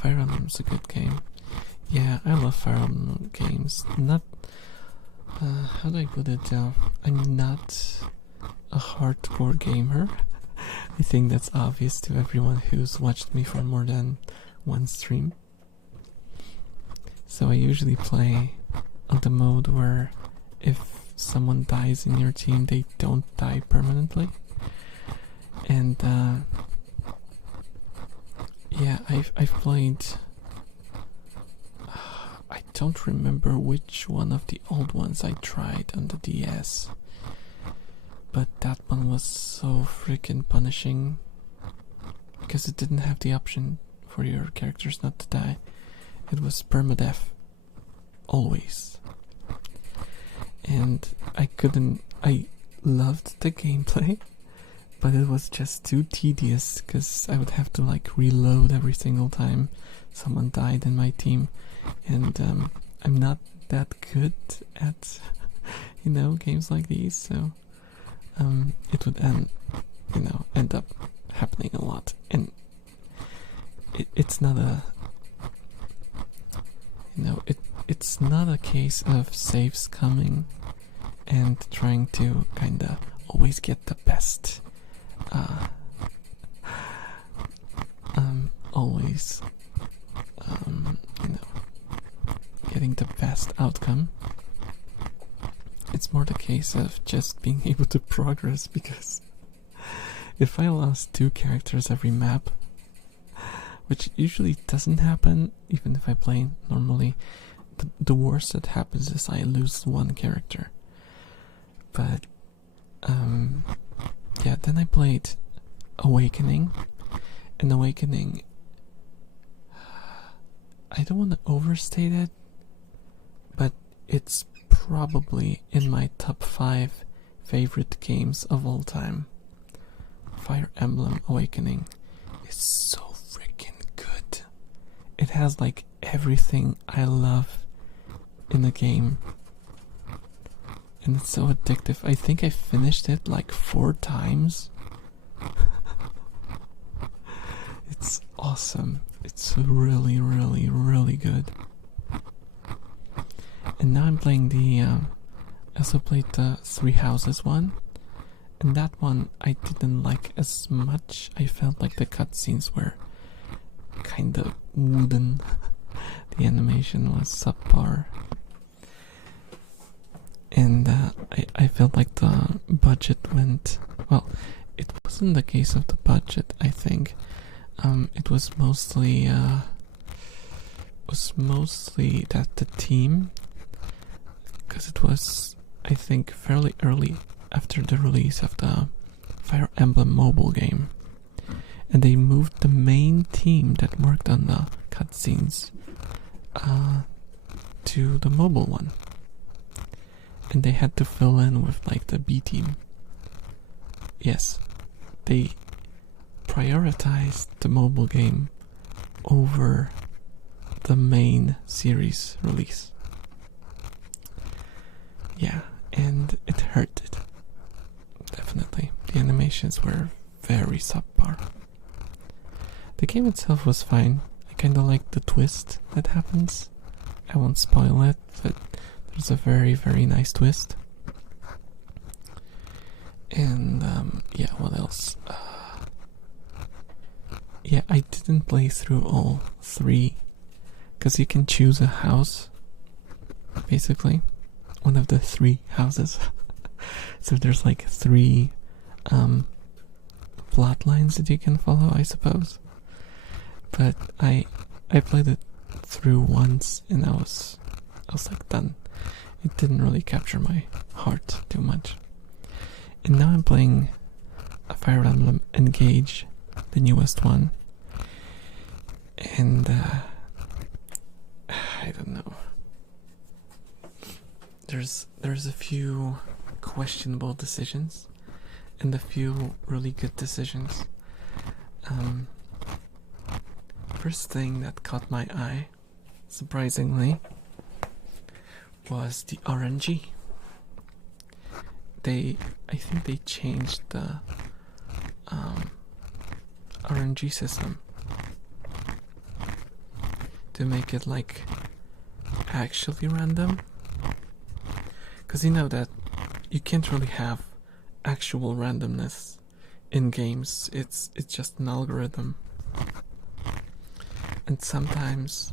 Fire Emblem's a good game. Yeah, I love Fire Emblem games. Not, how do I put it? I'm not a hardcore gamer. I think that's obvious to everyone who's watched me for more than one stream. So I usually play on the mode where if someone dies in your team, they don't die permanently. And yeah, I've played. I don't remember which one of the old ones I tried on the DS, but that one was so freaking punishing because it didn't have the option for your characters not to die. It was permadeath always, and I loved the gameplay, but it was just too tedious because I would have to like reload every single time someone died in my team, and I'm not that good at games like these, so it would end up happening a lot, and it's not a, it's not a case of saves coming and trying to kinda always get the best, always, getting the best outcome. It's more the case of just being able to progress, because if I lost 2 characters every map, which usually doesn't happen even if I play normally, the worst that happens is I lose 1 character. But yeah, then I played Awakening, and Awakening, I don't want to overstate it, but it's probably in my top 5 favorite games of all time. Fire Emblem Awakening is so freaking good. It has like everything I love in a game, and it's so addictive. I think I finished it like 4 times. It's awesome. It's really, really, really good. And now I'm playing I also played the 3 Houses one, and that one I didn't like as much. I felt like the cutscenes were kind of wooden. The animation was subpar, and I felt like the budget went, well, it wasn't the case of the budget, I think. It was mostly that the team, because it was, I think, fairly early after the release of the Fire Emblem mobile game, and they moved the main team that worked on the cutscenes to the mobile one, and they had to fill in with like the B team. Yes, they prioritized the mobile game over the main series release. Yeah, and it hurted. Definitely. The animations were very subpar. The game itself was fine. I kinda liked the twist that happens. I won't spoil it, but there's a very, very nice twist. And, yeah, what else? Yeah, I didn't play through all 3, because you can choose a house, basically. One of the 3 houses. So there's like 3 plot lines that you can follow, I suppose. But I played it through once, and I was like done. It didn't really capture my heart too much. And now I'm playing a Fire Emblem Engage, the newest one. And I don't know. There's a few questionable decisions and a few really good decisions. First thing that caught my eye, surprisingly, was the RNG. I think they changed the RNG system to make it like actually random. Because you know that you can't really have actual randomness in games. It's just an algorithm. And sometimes,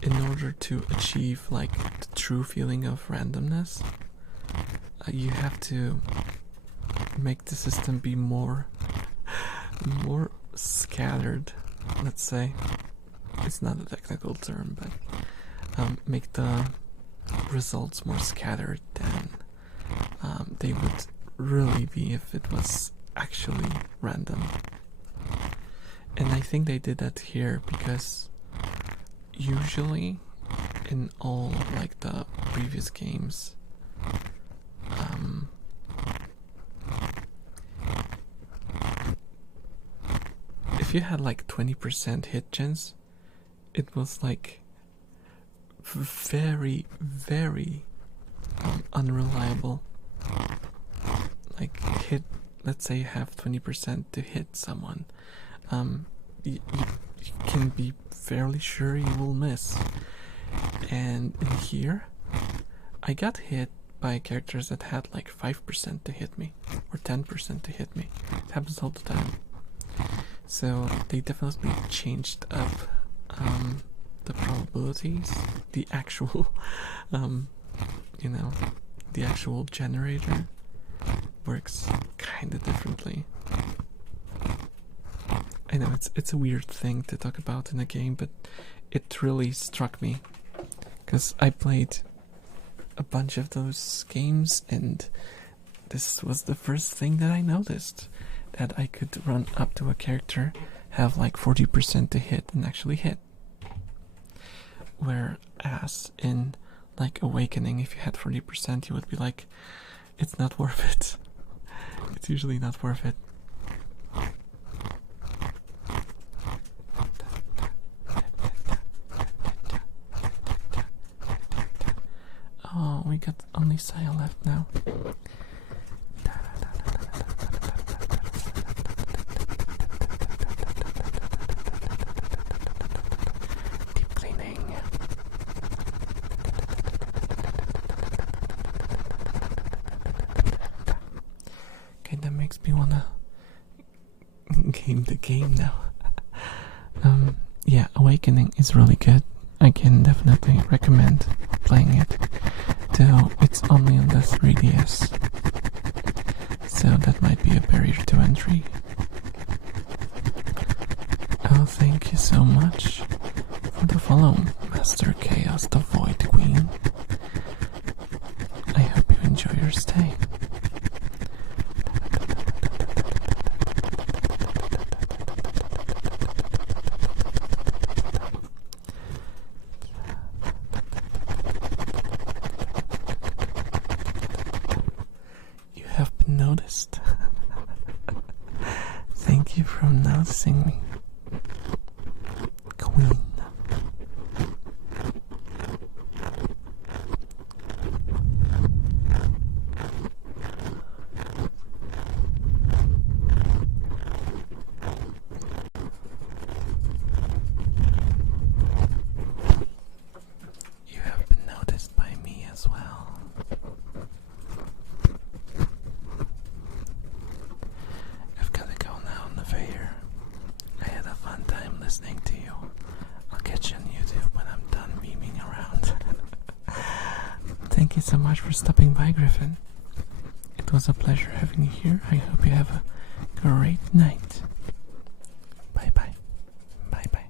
in order to achieve like the true feeling of randomness, you have to make the system be more scattered, let's say. It's not a technical term, but make the results more scattered than they would really be if it was actually random. And I think they did that here because usually in all like the previous games, if you had like 20% hit chance, it was like very, very unreliable. let's say you have 20% to hit someone, you can be fairly sure you will miss. And in here, I got hit by characters that had like 5% to hit me, or 10% to hit me. It happens all the time. So they definitely changed up the probabilities, the actual, the actual generator works kind of differently. I know it's a weird thing to talk about in a game, but it really struck me because I played a bunch of those games, and this was the first thing that I noticed, that I could run up to a character, have like 40% to hit, and actually hit. Whereas in like Awakening, if you had 40%, you would be like, it's not worth it. It's usually not worth it. Oh, we got only Saya left now. Deep cleaning. Okay, that makes me wanna game the game now. Yeah, Awakening is really good. I can definitely recommend playing it, though it's only on the 3DS, so that might be a barrier to entry. Oh, thank you so much for the follow, Master Chaos, the Void Queen. I hope you enjoy your stay. Noticed. Thank you for noticing me, Queen. You have been noticed by me as well. I had a fun time listening to you. I'll catch you on YouTube when I'm done beaming around. Thank you so much for stopping by, Griffin. It was a pleasure having you here. I hope you have a great night. Bye bye. Bye bye.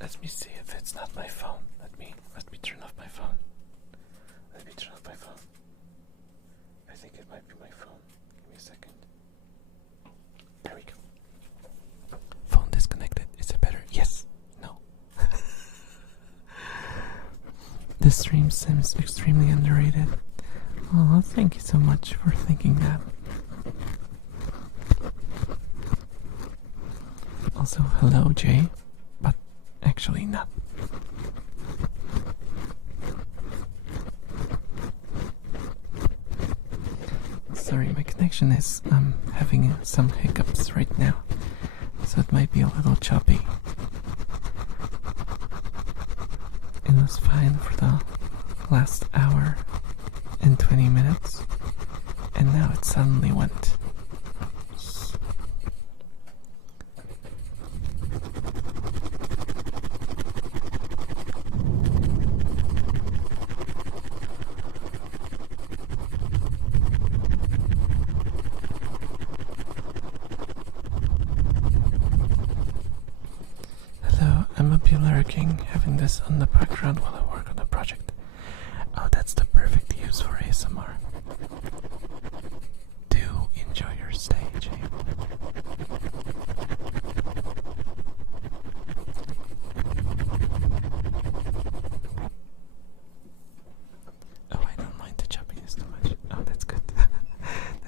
Let me see if it's not my phone. Let me turn off my phone. Let me turn off my phone. I think it might be my phone. Give me a second. There we go. Phone disconnected. Is it better? Yes. No. This stream seems extremely underrated. Oh, thank you so much for thinking that. Also, hello, Jay. But actually not. Sorry, my connection is having some hiccups right now, so it might be a little choppy. It was fine for the last hour and 20 minutes, and now it suddenly went. Hello, I'm up here lurking, having this on the background while I work on the project.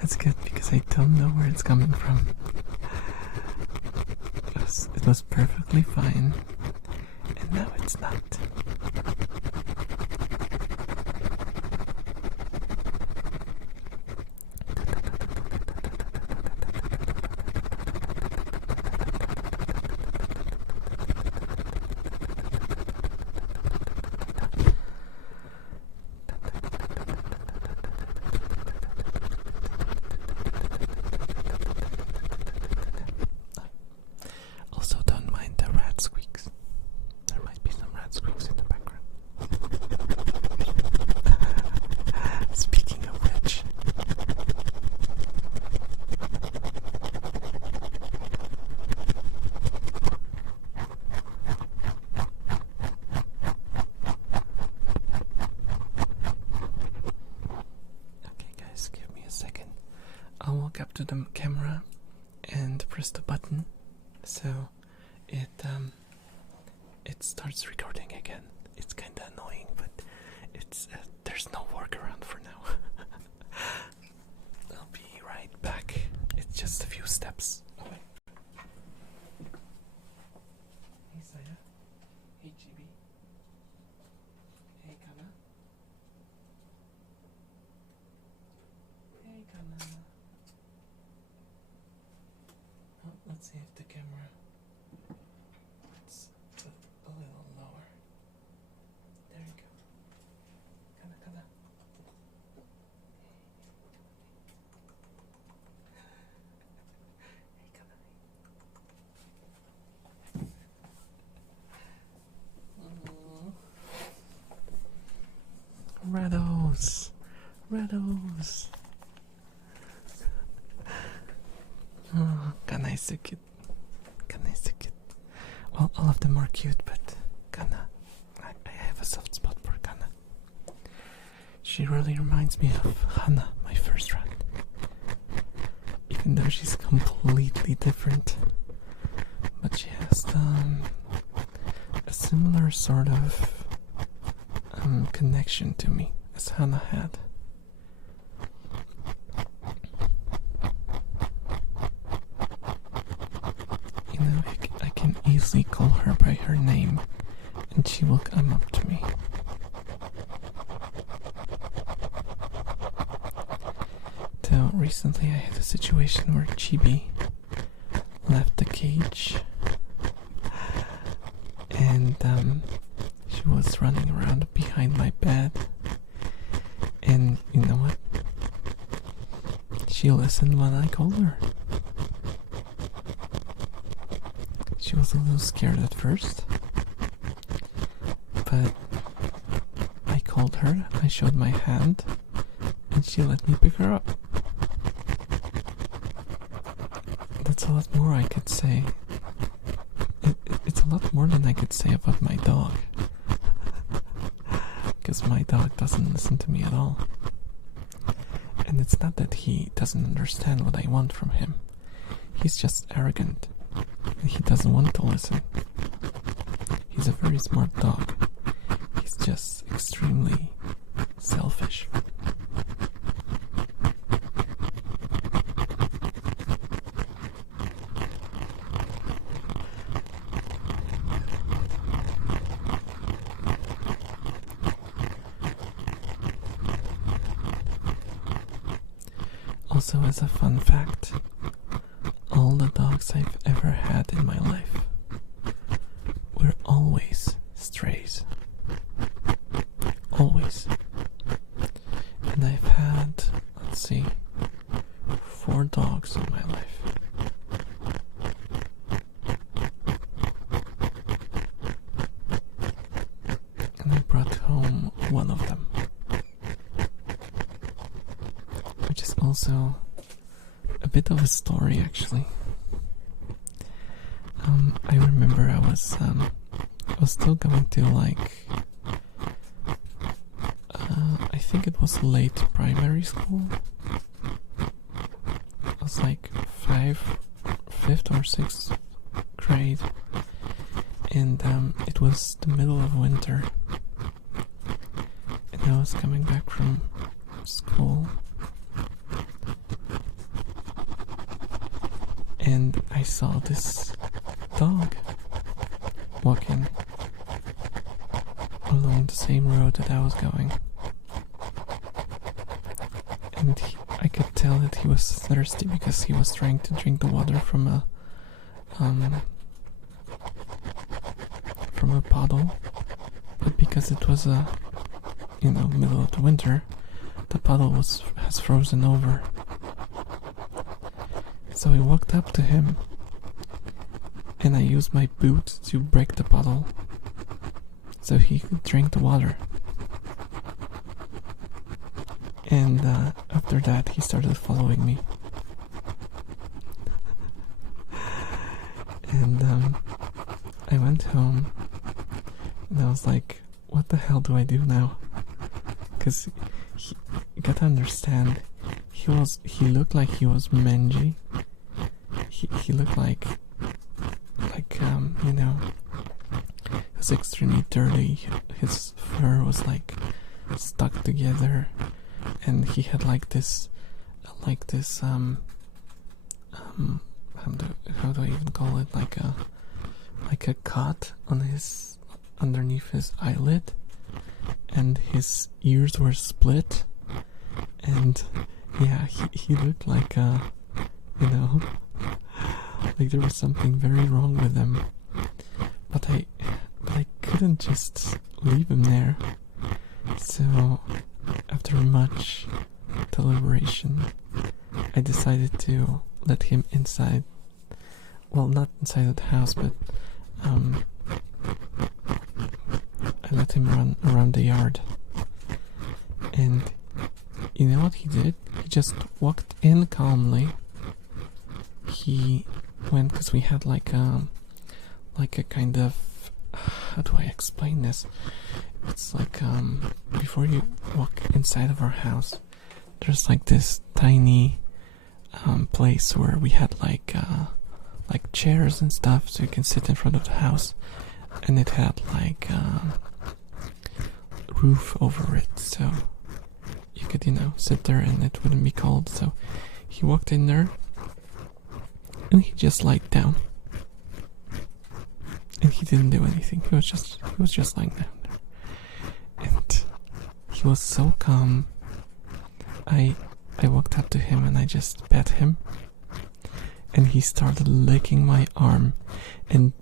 That's good because I don't know where it's coming from. It was perfectly fine, and now it's not. Also, don't mind the rat squeaks. There might be some rat squeaks in the background. Speaking of which, okay, guys, give me a second. I'll walk up to the camera and press the button so it starts recording again. It's kind of annoying, but it's there's no workaround for now. I'll be right back. It's just a few steps away. Hey Saya. Hey GB. Hey Kana. Hey Kana. Oh, let's see if the camera. It's a little lower. There you go. Kana Kana. Hey Kana. Rados. Rados. Oh, Kana is so cute. Kana is so cute. Well, all of them are cute, but Kana, I have a soft spot for Kana. She really reminds me of Hana, my first rat. Even though she's completely different. But she has a similar sort of connection to me as Hana had. You know, I can easily call her by her name and she will come up to me. Though recently I had a situation where Chibi left the cage and she was running around behind my bed, and you know what? She listened when I called her. She was a little scared at first, but I called her, I showed my hand, and she let me pick her up. That's a lot more I could say. It's a lot more than I could say about my dog. Because my dog doesn't listen to me at all. And it's not that he doesn't understand what I want from him. He's just arrogant. And he doesn't want to listen. He's a very smart dog. He's just extremely selfish. Also, as a fun fact, all the dogs I've ever had in my life were always strays. Always. And I've had, let's see, 4 dogs in my life. And I brought home one of them. Which is also a bit of a story, actually. I remember I was still going to I think it was late primary school. It was like 5th or 6th grade, and it was the middle of winter, and I was coming back from school. I saw this dog walking along the same road that I was going. And I could tell that he was thirsty because he was trying to drink the water from a puddle, but because it was middle of the winter, the puddle has frozen over. So I walked up to him and I used my boot to break the puddle so he could drink the water. And after that he started following me. And I went home and I was like, what the hell do I do now? Because you gotta understand, he looked like he was mangy. He looked like he was extremely dirty. His fur was like stuck together, and he had this how do I even call it, like a cut on his underneath his eyelid, and his ears were split, and yeah, he looked like like there was something very wrong with him. But I couldn't just leave him there. So after much deliberation, I decided to let him inside. Well, not inside of the house, but I let him run around the yard. And you know what he did? He just walked in calmly. He went, because we had like a kind of, how do I explain this? It's like before you walk inside of our house, there's like this tiny place where we had like chairs and stuff so you can sit in front of the house, and it had like roof over it, so you could sit there and it wouldn't be cold. So he walked in there and he just lied down, and he didn't do anything. He was just lying down there, and he was so calm. I walked up to him and I just pet him, and he started licking my arm. And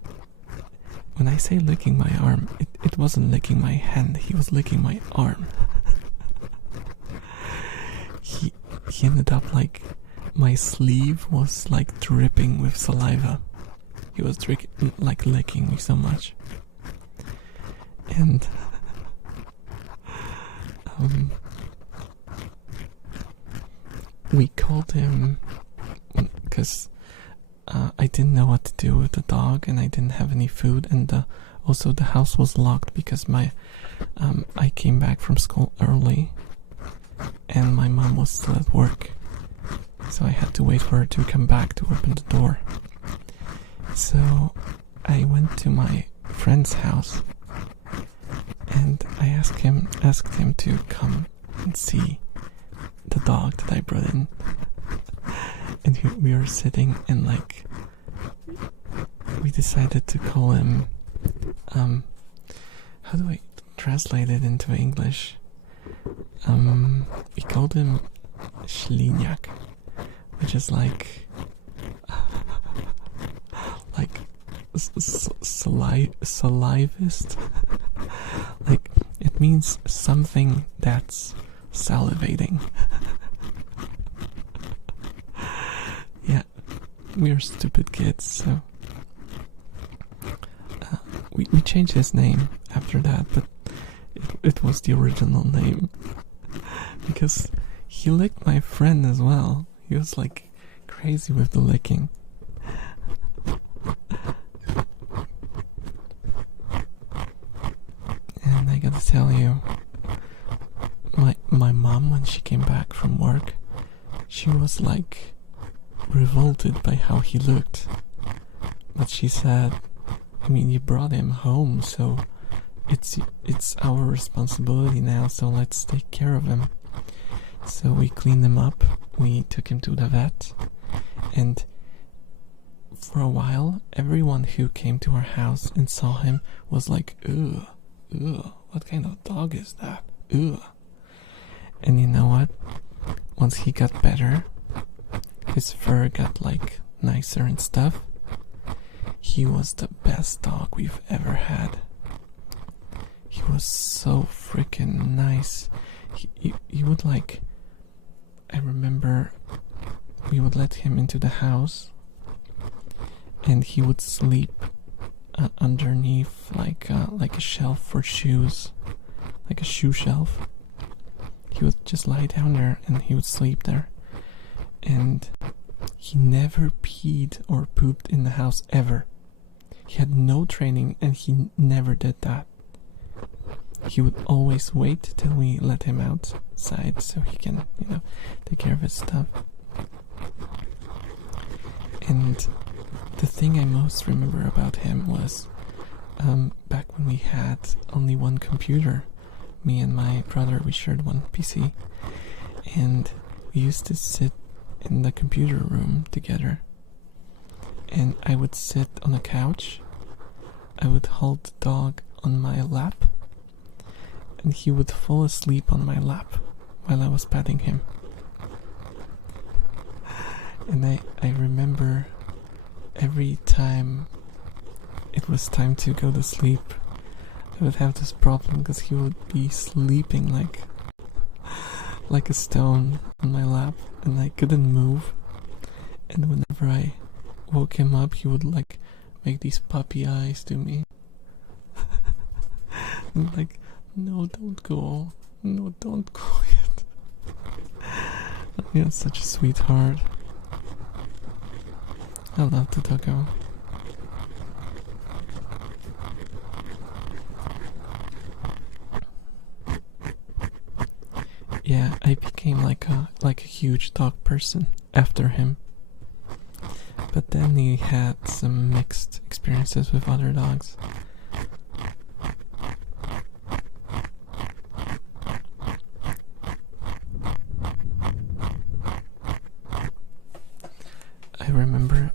when I say licking my arm, it wasn't licking my hand, he was licking my arm. He ended up like, my sleeve was like dripping with saliva. He was licking me so much. And we called him because I didn't know what to do with the dog, and I didn't have any food, and also the house was locked because I came back from school early and my mom was still at work, so I had to wait for her to come back to open the door. So I went to my friend's house and I asked him to come and see the dog that I brought in. And we were sitting, and like, we decided to call him, how do I translate it into English? We called him Śliniak, which is like salivist. Like, it means something that's salivating. Yeah, we are stupid kids, so we changed his name after that, but it was the original name because he licked my friend as well. He was like crazy with the licking. And I gotta tell you, my mom, when she came back from work, she was like revolted by how he looked. But she said, I mean, you brought him home, so it's our responsibility now, so let's take care of him. So we cleaned him up, we took him to the vet, and for a while, everyone who came to our house and saw him was like, ugh, ugh, what kind of dog is that? Ugh. And you know what? Once he got better, his fur got like nicer and stuff. He was the best dog we've ever had. He was so freaking nice. He would like, I remember we would let him into the house and he would sleep underneath like a shelf for shoes, like a shoe shelf. He would just lie down there and he would sleep there. And he never peed or pooped in the house ever. He had no training and he never did that. He would always wait till we let him outside so he can, take care of his stuff. And the thing I most remember about him was back when we had only one computer. Me and my brother, we shared one PC. And we used to sit in the computer room together. And I would sit on a couch. I would hold the dog on my lap. And he would fall asleep on my lap while I was patting him. And I remember every time it was time to go to sleep, I would have this problem because he would be sleeping like a stone on my lap and I couldn't move. And whenever I woke him up, he would like make these puppy eyes to me. And like, no, don't go. No, don't go yet. He was such a sweetheart. I love the doggo. Yeah, I became like a huge dog person after him. But then he had some mixed experiences with other dogs. I remember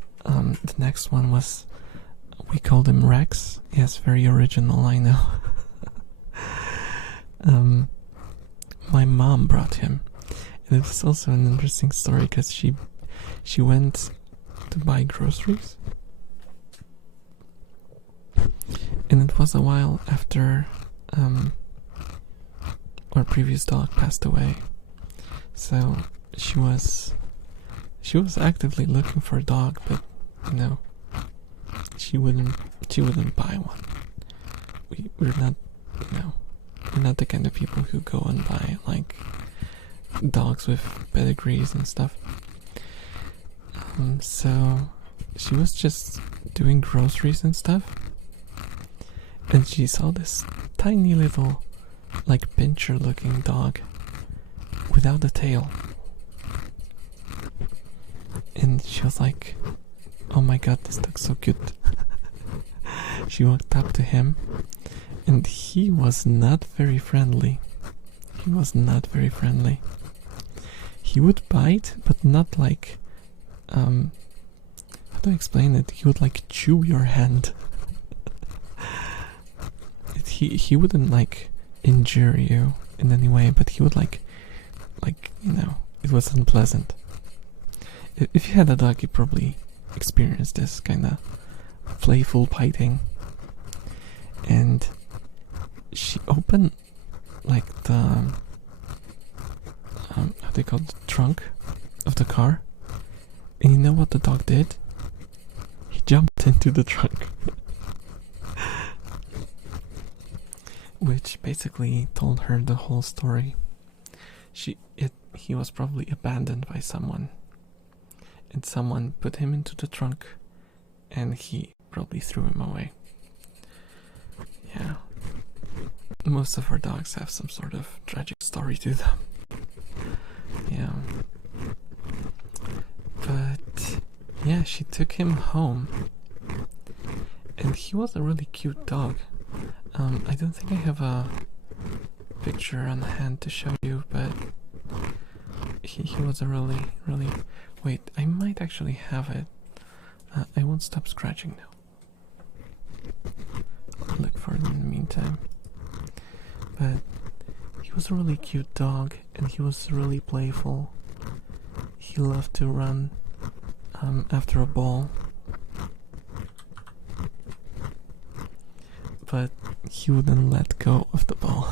the next one was, we called him Rex. Yes, very original, I know. My mom brought him. And it was also an interesting story because she went to buy groceries. And it was a while after our previous dog passed away. So she was actively looking for a dog, but she wouldn't buy one. We're not the kind of people who go and buy like dogs with pedigrees and stuff. So she was just doing groceries and stuff, and she saw this tiny little like pincher looking dog without a tail. And she was like, oh my god, this dog's so cute. She walked up to him, and he was not very friendly. He would bite, but not like, how do I explain it? He would like chew your hand. He wouldn't like injure you in any way, but he would like, it was unpleasant. If you had a dog, you probably experienced this kind of playful biting. And she opened like the how do you call it, the trunk of the car, and you know what the dog did? He jumped into the trunk. Which basically told her the whole story. He was probably abandoned by someone, and someone put him into the trunk, and he probably threw him away. Yeah. Most of our dogs have some sort of tragic story to them. Yeah. But yeah, she took him home, and he was a really cute dog. I don't think I have a picture on hand to show you, but he was a really, really... Wait, I might actually have it. I won't stop scratching now. I'll look for it in the meantime. But he was a really cute dog, and he was really playful. He loved to run after a ball. But he wouldn't let go of the ball.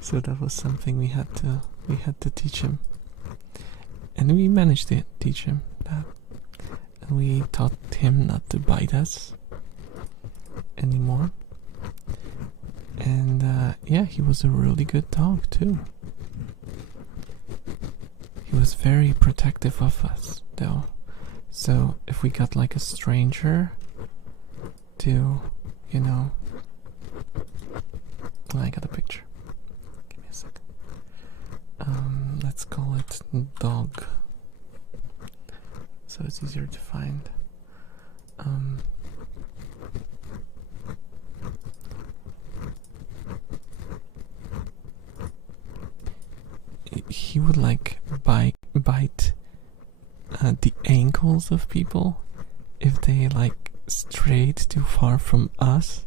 So that was something we had to teach him. And we managed to teach him that. And we taught him not to bite us anymore. And yeah, he was a really good dog too. He was very protective of us though. So if we got like a stranger to, you know, I got a picture. Give me a second. Let's call it dog, so it's easier to find. He would like bite the ankles of people if they like strayed too far from us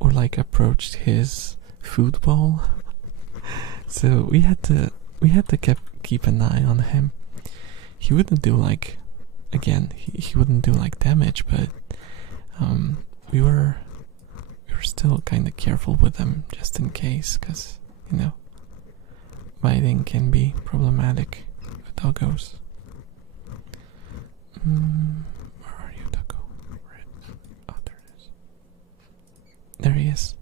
or like approached his food bowl. So we had to keep an eye on him. He wouldn't do like, again, he wouldn't do like damage, but we were still kind of careful with him just in case, because you know, biting can be problematic with doggos. Where are you, doggo? Oh, there it is. There he is.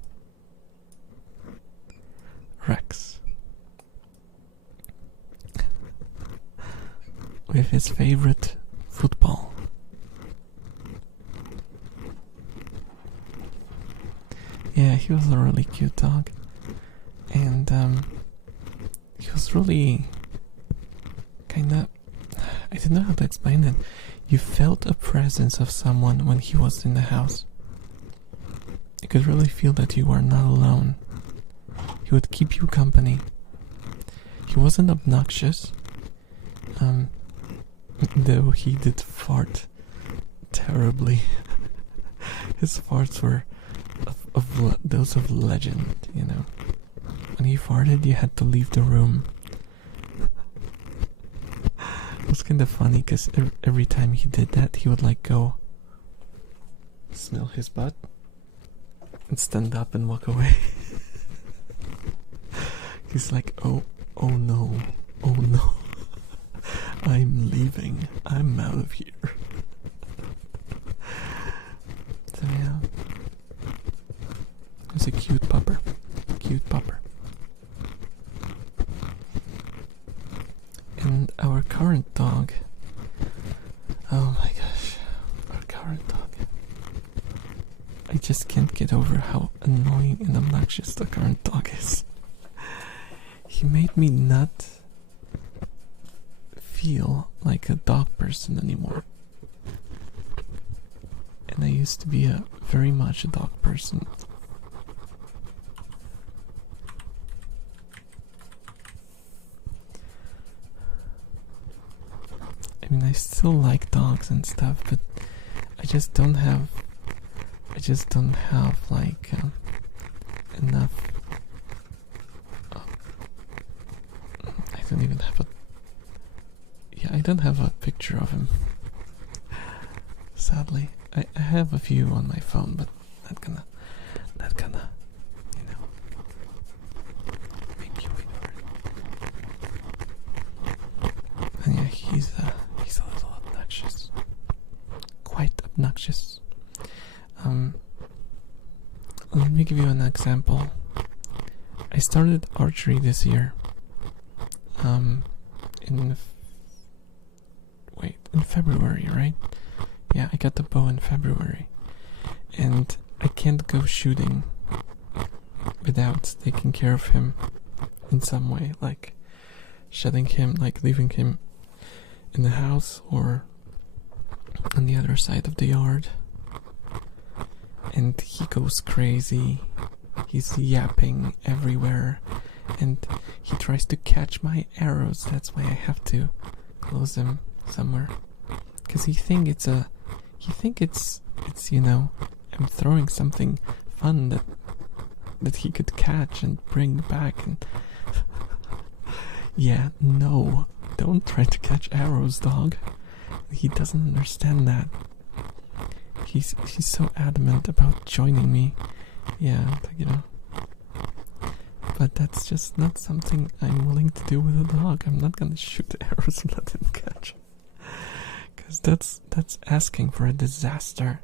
Rex. With his favorite football. Yeah, he was a really cute dog. And he was really kinda, I don't know how to explain it. You felt a presence of someone when he was in the house. You could really feel that you were not alone. He would keep you company. He wasn't obnoxious. Though he did fart terribly. His farts were those of legend, you know. When he farted, you had to leave the room. It was kind of funny because every time he did that, he would like go smell his butt and stand up and walk away. He's like, oh no, I'm leaving, I'm out of here. So yeah, it's a cute pupper. And our current dog, oh my gosh, our current dog. I just can't get over how annoying and obnoxious the current dog is. He made me not feel like a dog person anymore. And I used to be very much a dog person. I mean, I still like dogs and stuff, but I just don't have like enough. I don't even have I don't have a picture of him. Sadly, I have a few on my phone, but not gonna, you know, make you ignore it. And yeah, he's a little obnoxious, quite obnoxious. Let me give you an example. I started archery this year. In February, right? Yeah, I got the bow in February. And I can't go shooting without taking care of him in some way, like shedding him, like leaving him in the house or on the other side of the yard. And he goes crazy. He's yapping everywhere. And he tries to catch my arrows. That's why I have to close him somewhere, Because he think it's I'm throwing something fun that he could catch and bring back, and yeah, no, don't try to catch arrows, dog. He doesn't understand that. He's so adamant about joining me. Yeah, but that's just not something I'm willing to do with a dog. I'm not gonna shoot the arrows and let him catch. Because that's asking for a disaster.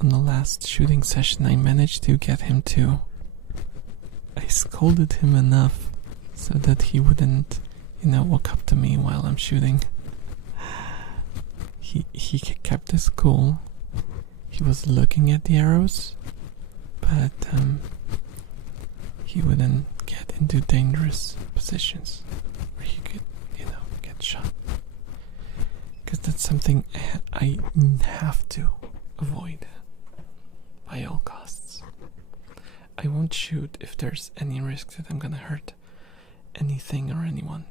On the last shooting session, I managed to get him to. I scolded him enough so that he wouldn't, walk up to me while I'm shooting. He kept his cool. He was looking at the arrows, but he wouldn't get into dangerous positions where he could, get shot. Because that's something I have to avoid by all costs. I won't shoot if there's any risk that I'm gonna hurt anything or anyone.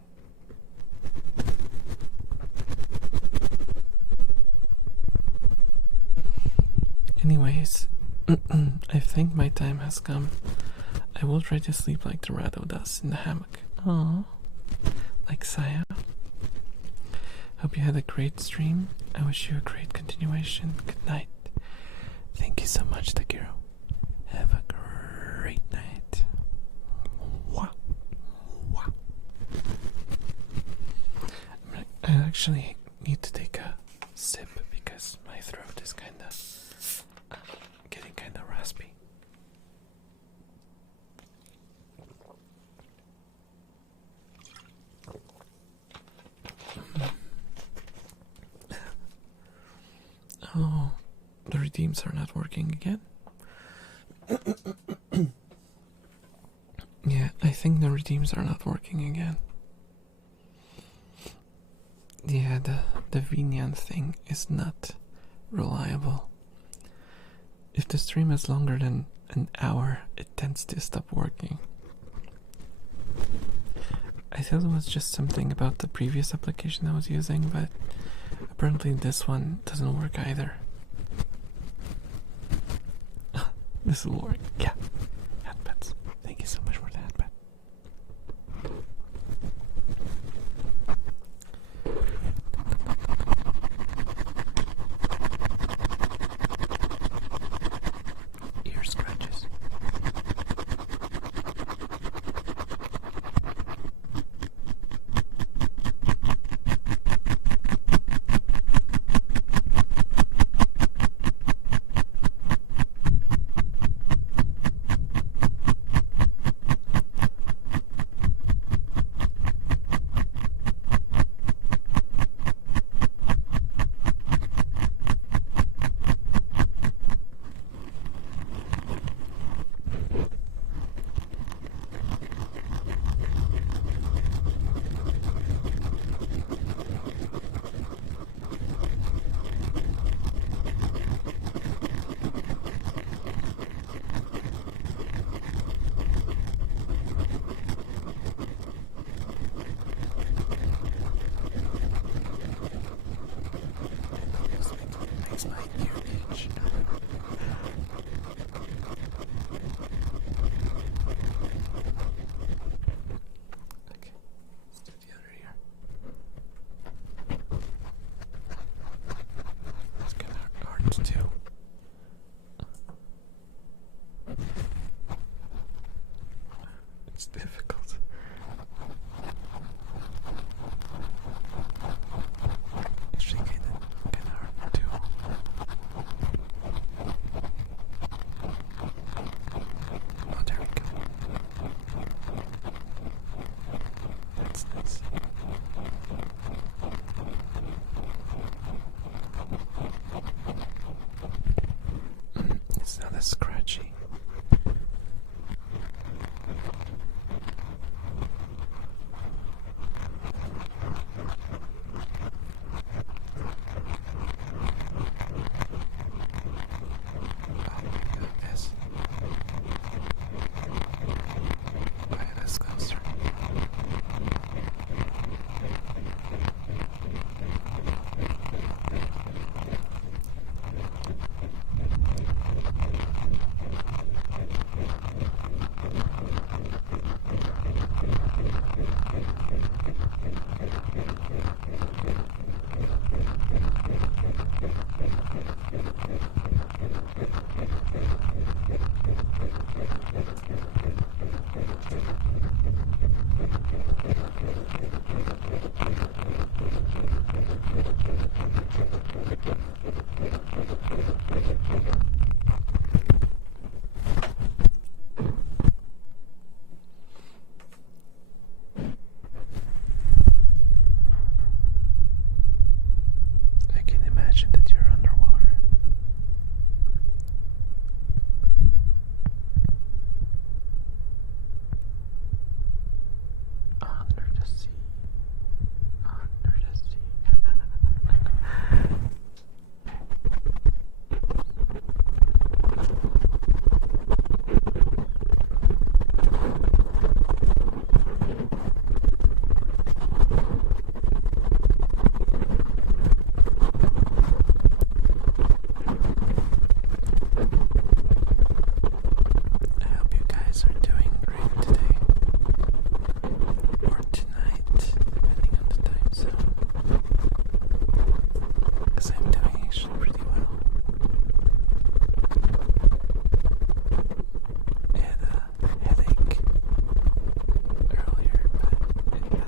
Anyways, I think my time has come. I will try to sleep like Dorado does in the hammock. Aww. Like Saya. Hope you had a great stream. I wish you a great continuation. Good night. Thank you so much, Takeru. Have a great night. Mwah. Mwah. I actually need to take a sip because my throat is getting kinda raspy. Oh, the redeems are not working again. Yeah, I think the redeems are not working again. Yeah, the Vinyan thing is not reliable. If the stream is longer than an hour, it tends to stop working. I thought it was just something about the previous application I was using, but apparently this one doesn't work either. This will work. Yeah. Headpats. Thank you so much for the headpad. Ear scratches.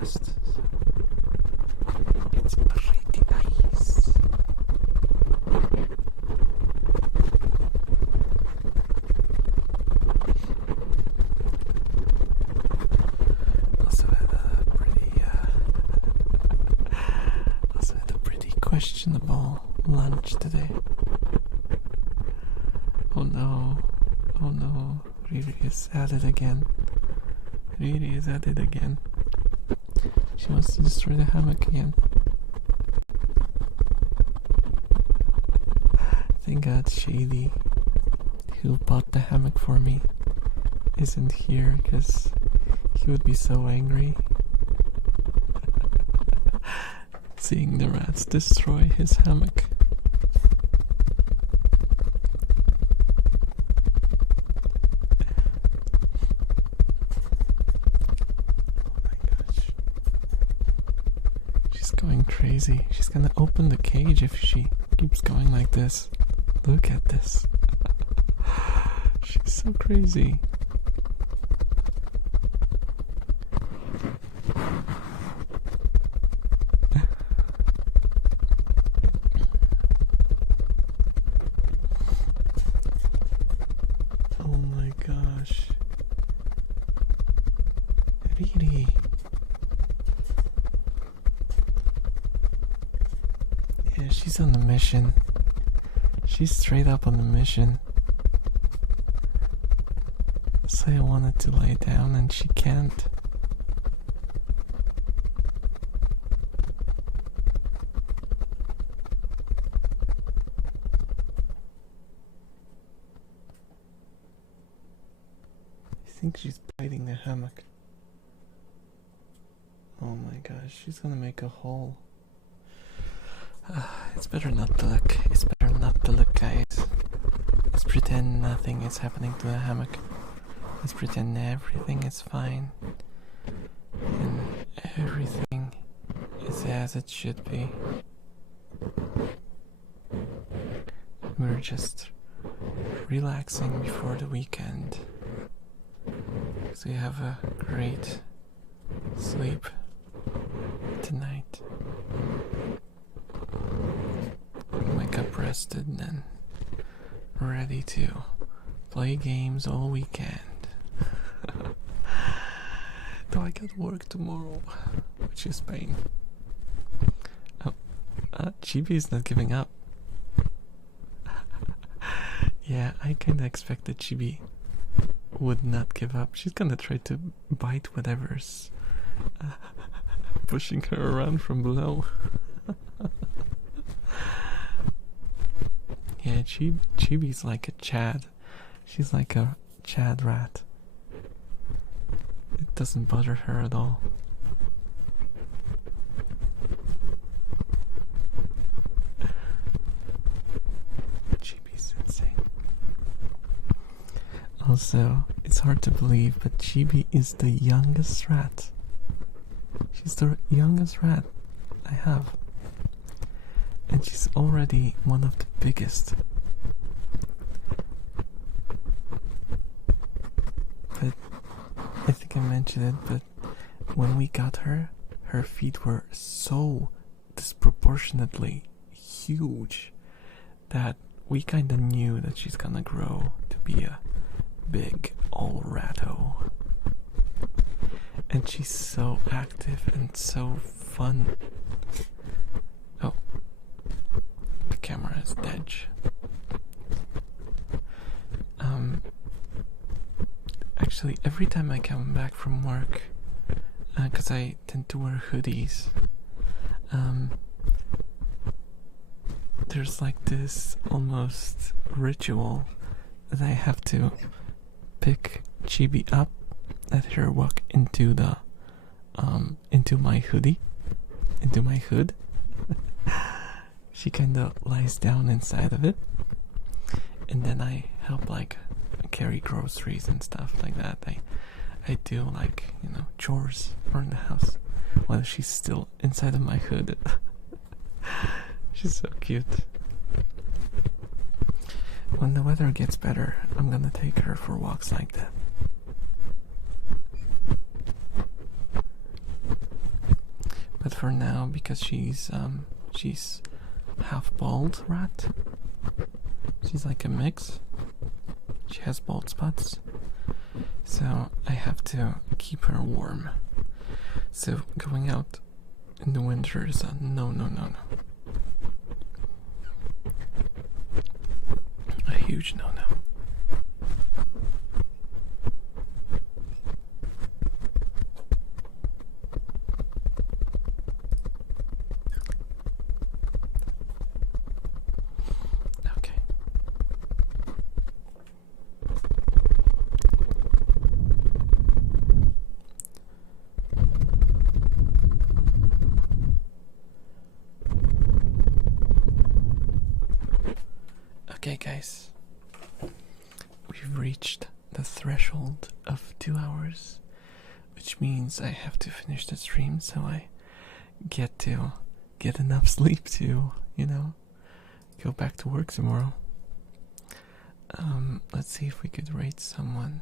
rest. It's pretty nice. Also had a pretty questionable lunch today. Oh no, Riri is at it again. She wants to destroy the hammock again. Thank God Shady, who bought the hammock for me, isn't here, because he would be so angry seeing the rats destroy his hammock. Going crazy. She's gonna open the cage if she keeps going like this. Look at this. She's so crazy. Oh my gosh. Riri. Yeah, she's on the mission. She's straight up on the mission. So I wanted to lay down and she can't. I think she's biting the hammock. Oh my gosh, she's gonna make a hole. It's better not to look. It's better not to look, guys. Let's pretend nothing is happening to the hammock. Let's pretend everything is fine. And everything is as it should be. We're just relaxing before the weekend. So we have a great sleep tonight. Wake up rested and ready to play games all weekend. Though I got work tomorrow, which is pain. Oh, Chibi is not giving up. Yeah, I kinda expected Chibi would not give up. She's gonna try to bite whatever's pushing her around from below. Yeah, Chibi's like a Chad. She's like a Chad rat. It doesn't bother her at all. Chibi's insane. Also, it's hard to believe, but Chibi is the youngest rat. She's the youngest rat I have. And she's already one of the biggest. But I think I mentioned it, but when we got her, her feet were so disproportionately huge that we kinda knew that she's gonna grow to be a big old ratto. And she's so active and so fun. Oh, the camera is dead. Actually, every time I come back from work, because I tend to wear hoodies, there's like this almost ritual that I have to pick Chibi up, let her walk into the into my hoodie, into my hood. She kind of lies down inside of it, and then I help like carry groceries and stuff like that. I do like, you know, chores around the house while she's still inside of my hood. She's so cute. When the weather gets better, I'm gonna take her for walks like that. But for now, because she's half bald rat, she's like a mix. She has bald spots, so I have to keep her warm. So going out in the winter is a no. A huge no. Okay. Okay, guys, we've reached the threshold of 2 hours, which means I have to finish the stream so I get to get enough sleep to, go back to work tomorrow. Let's see if we could rate someone.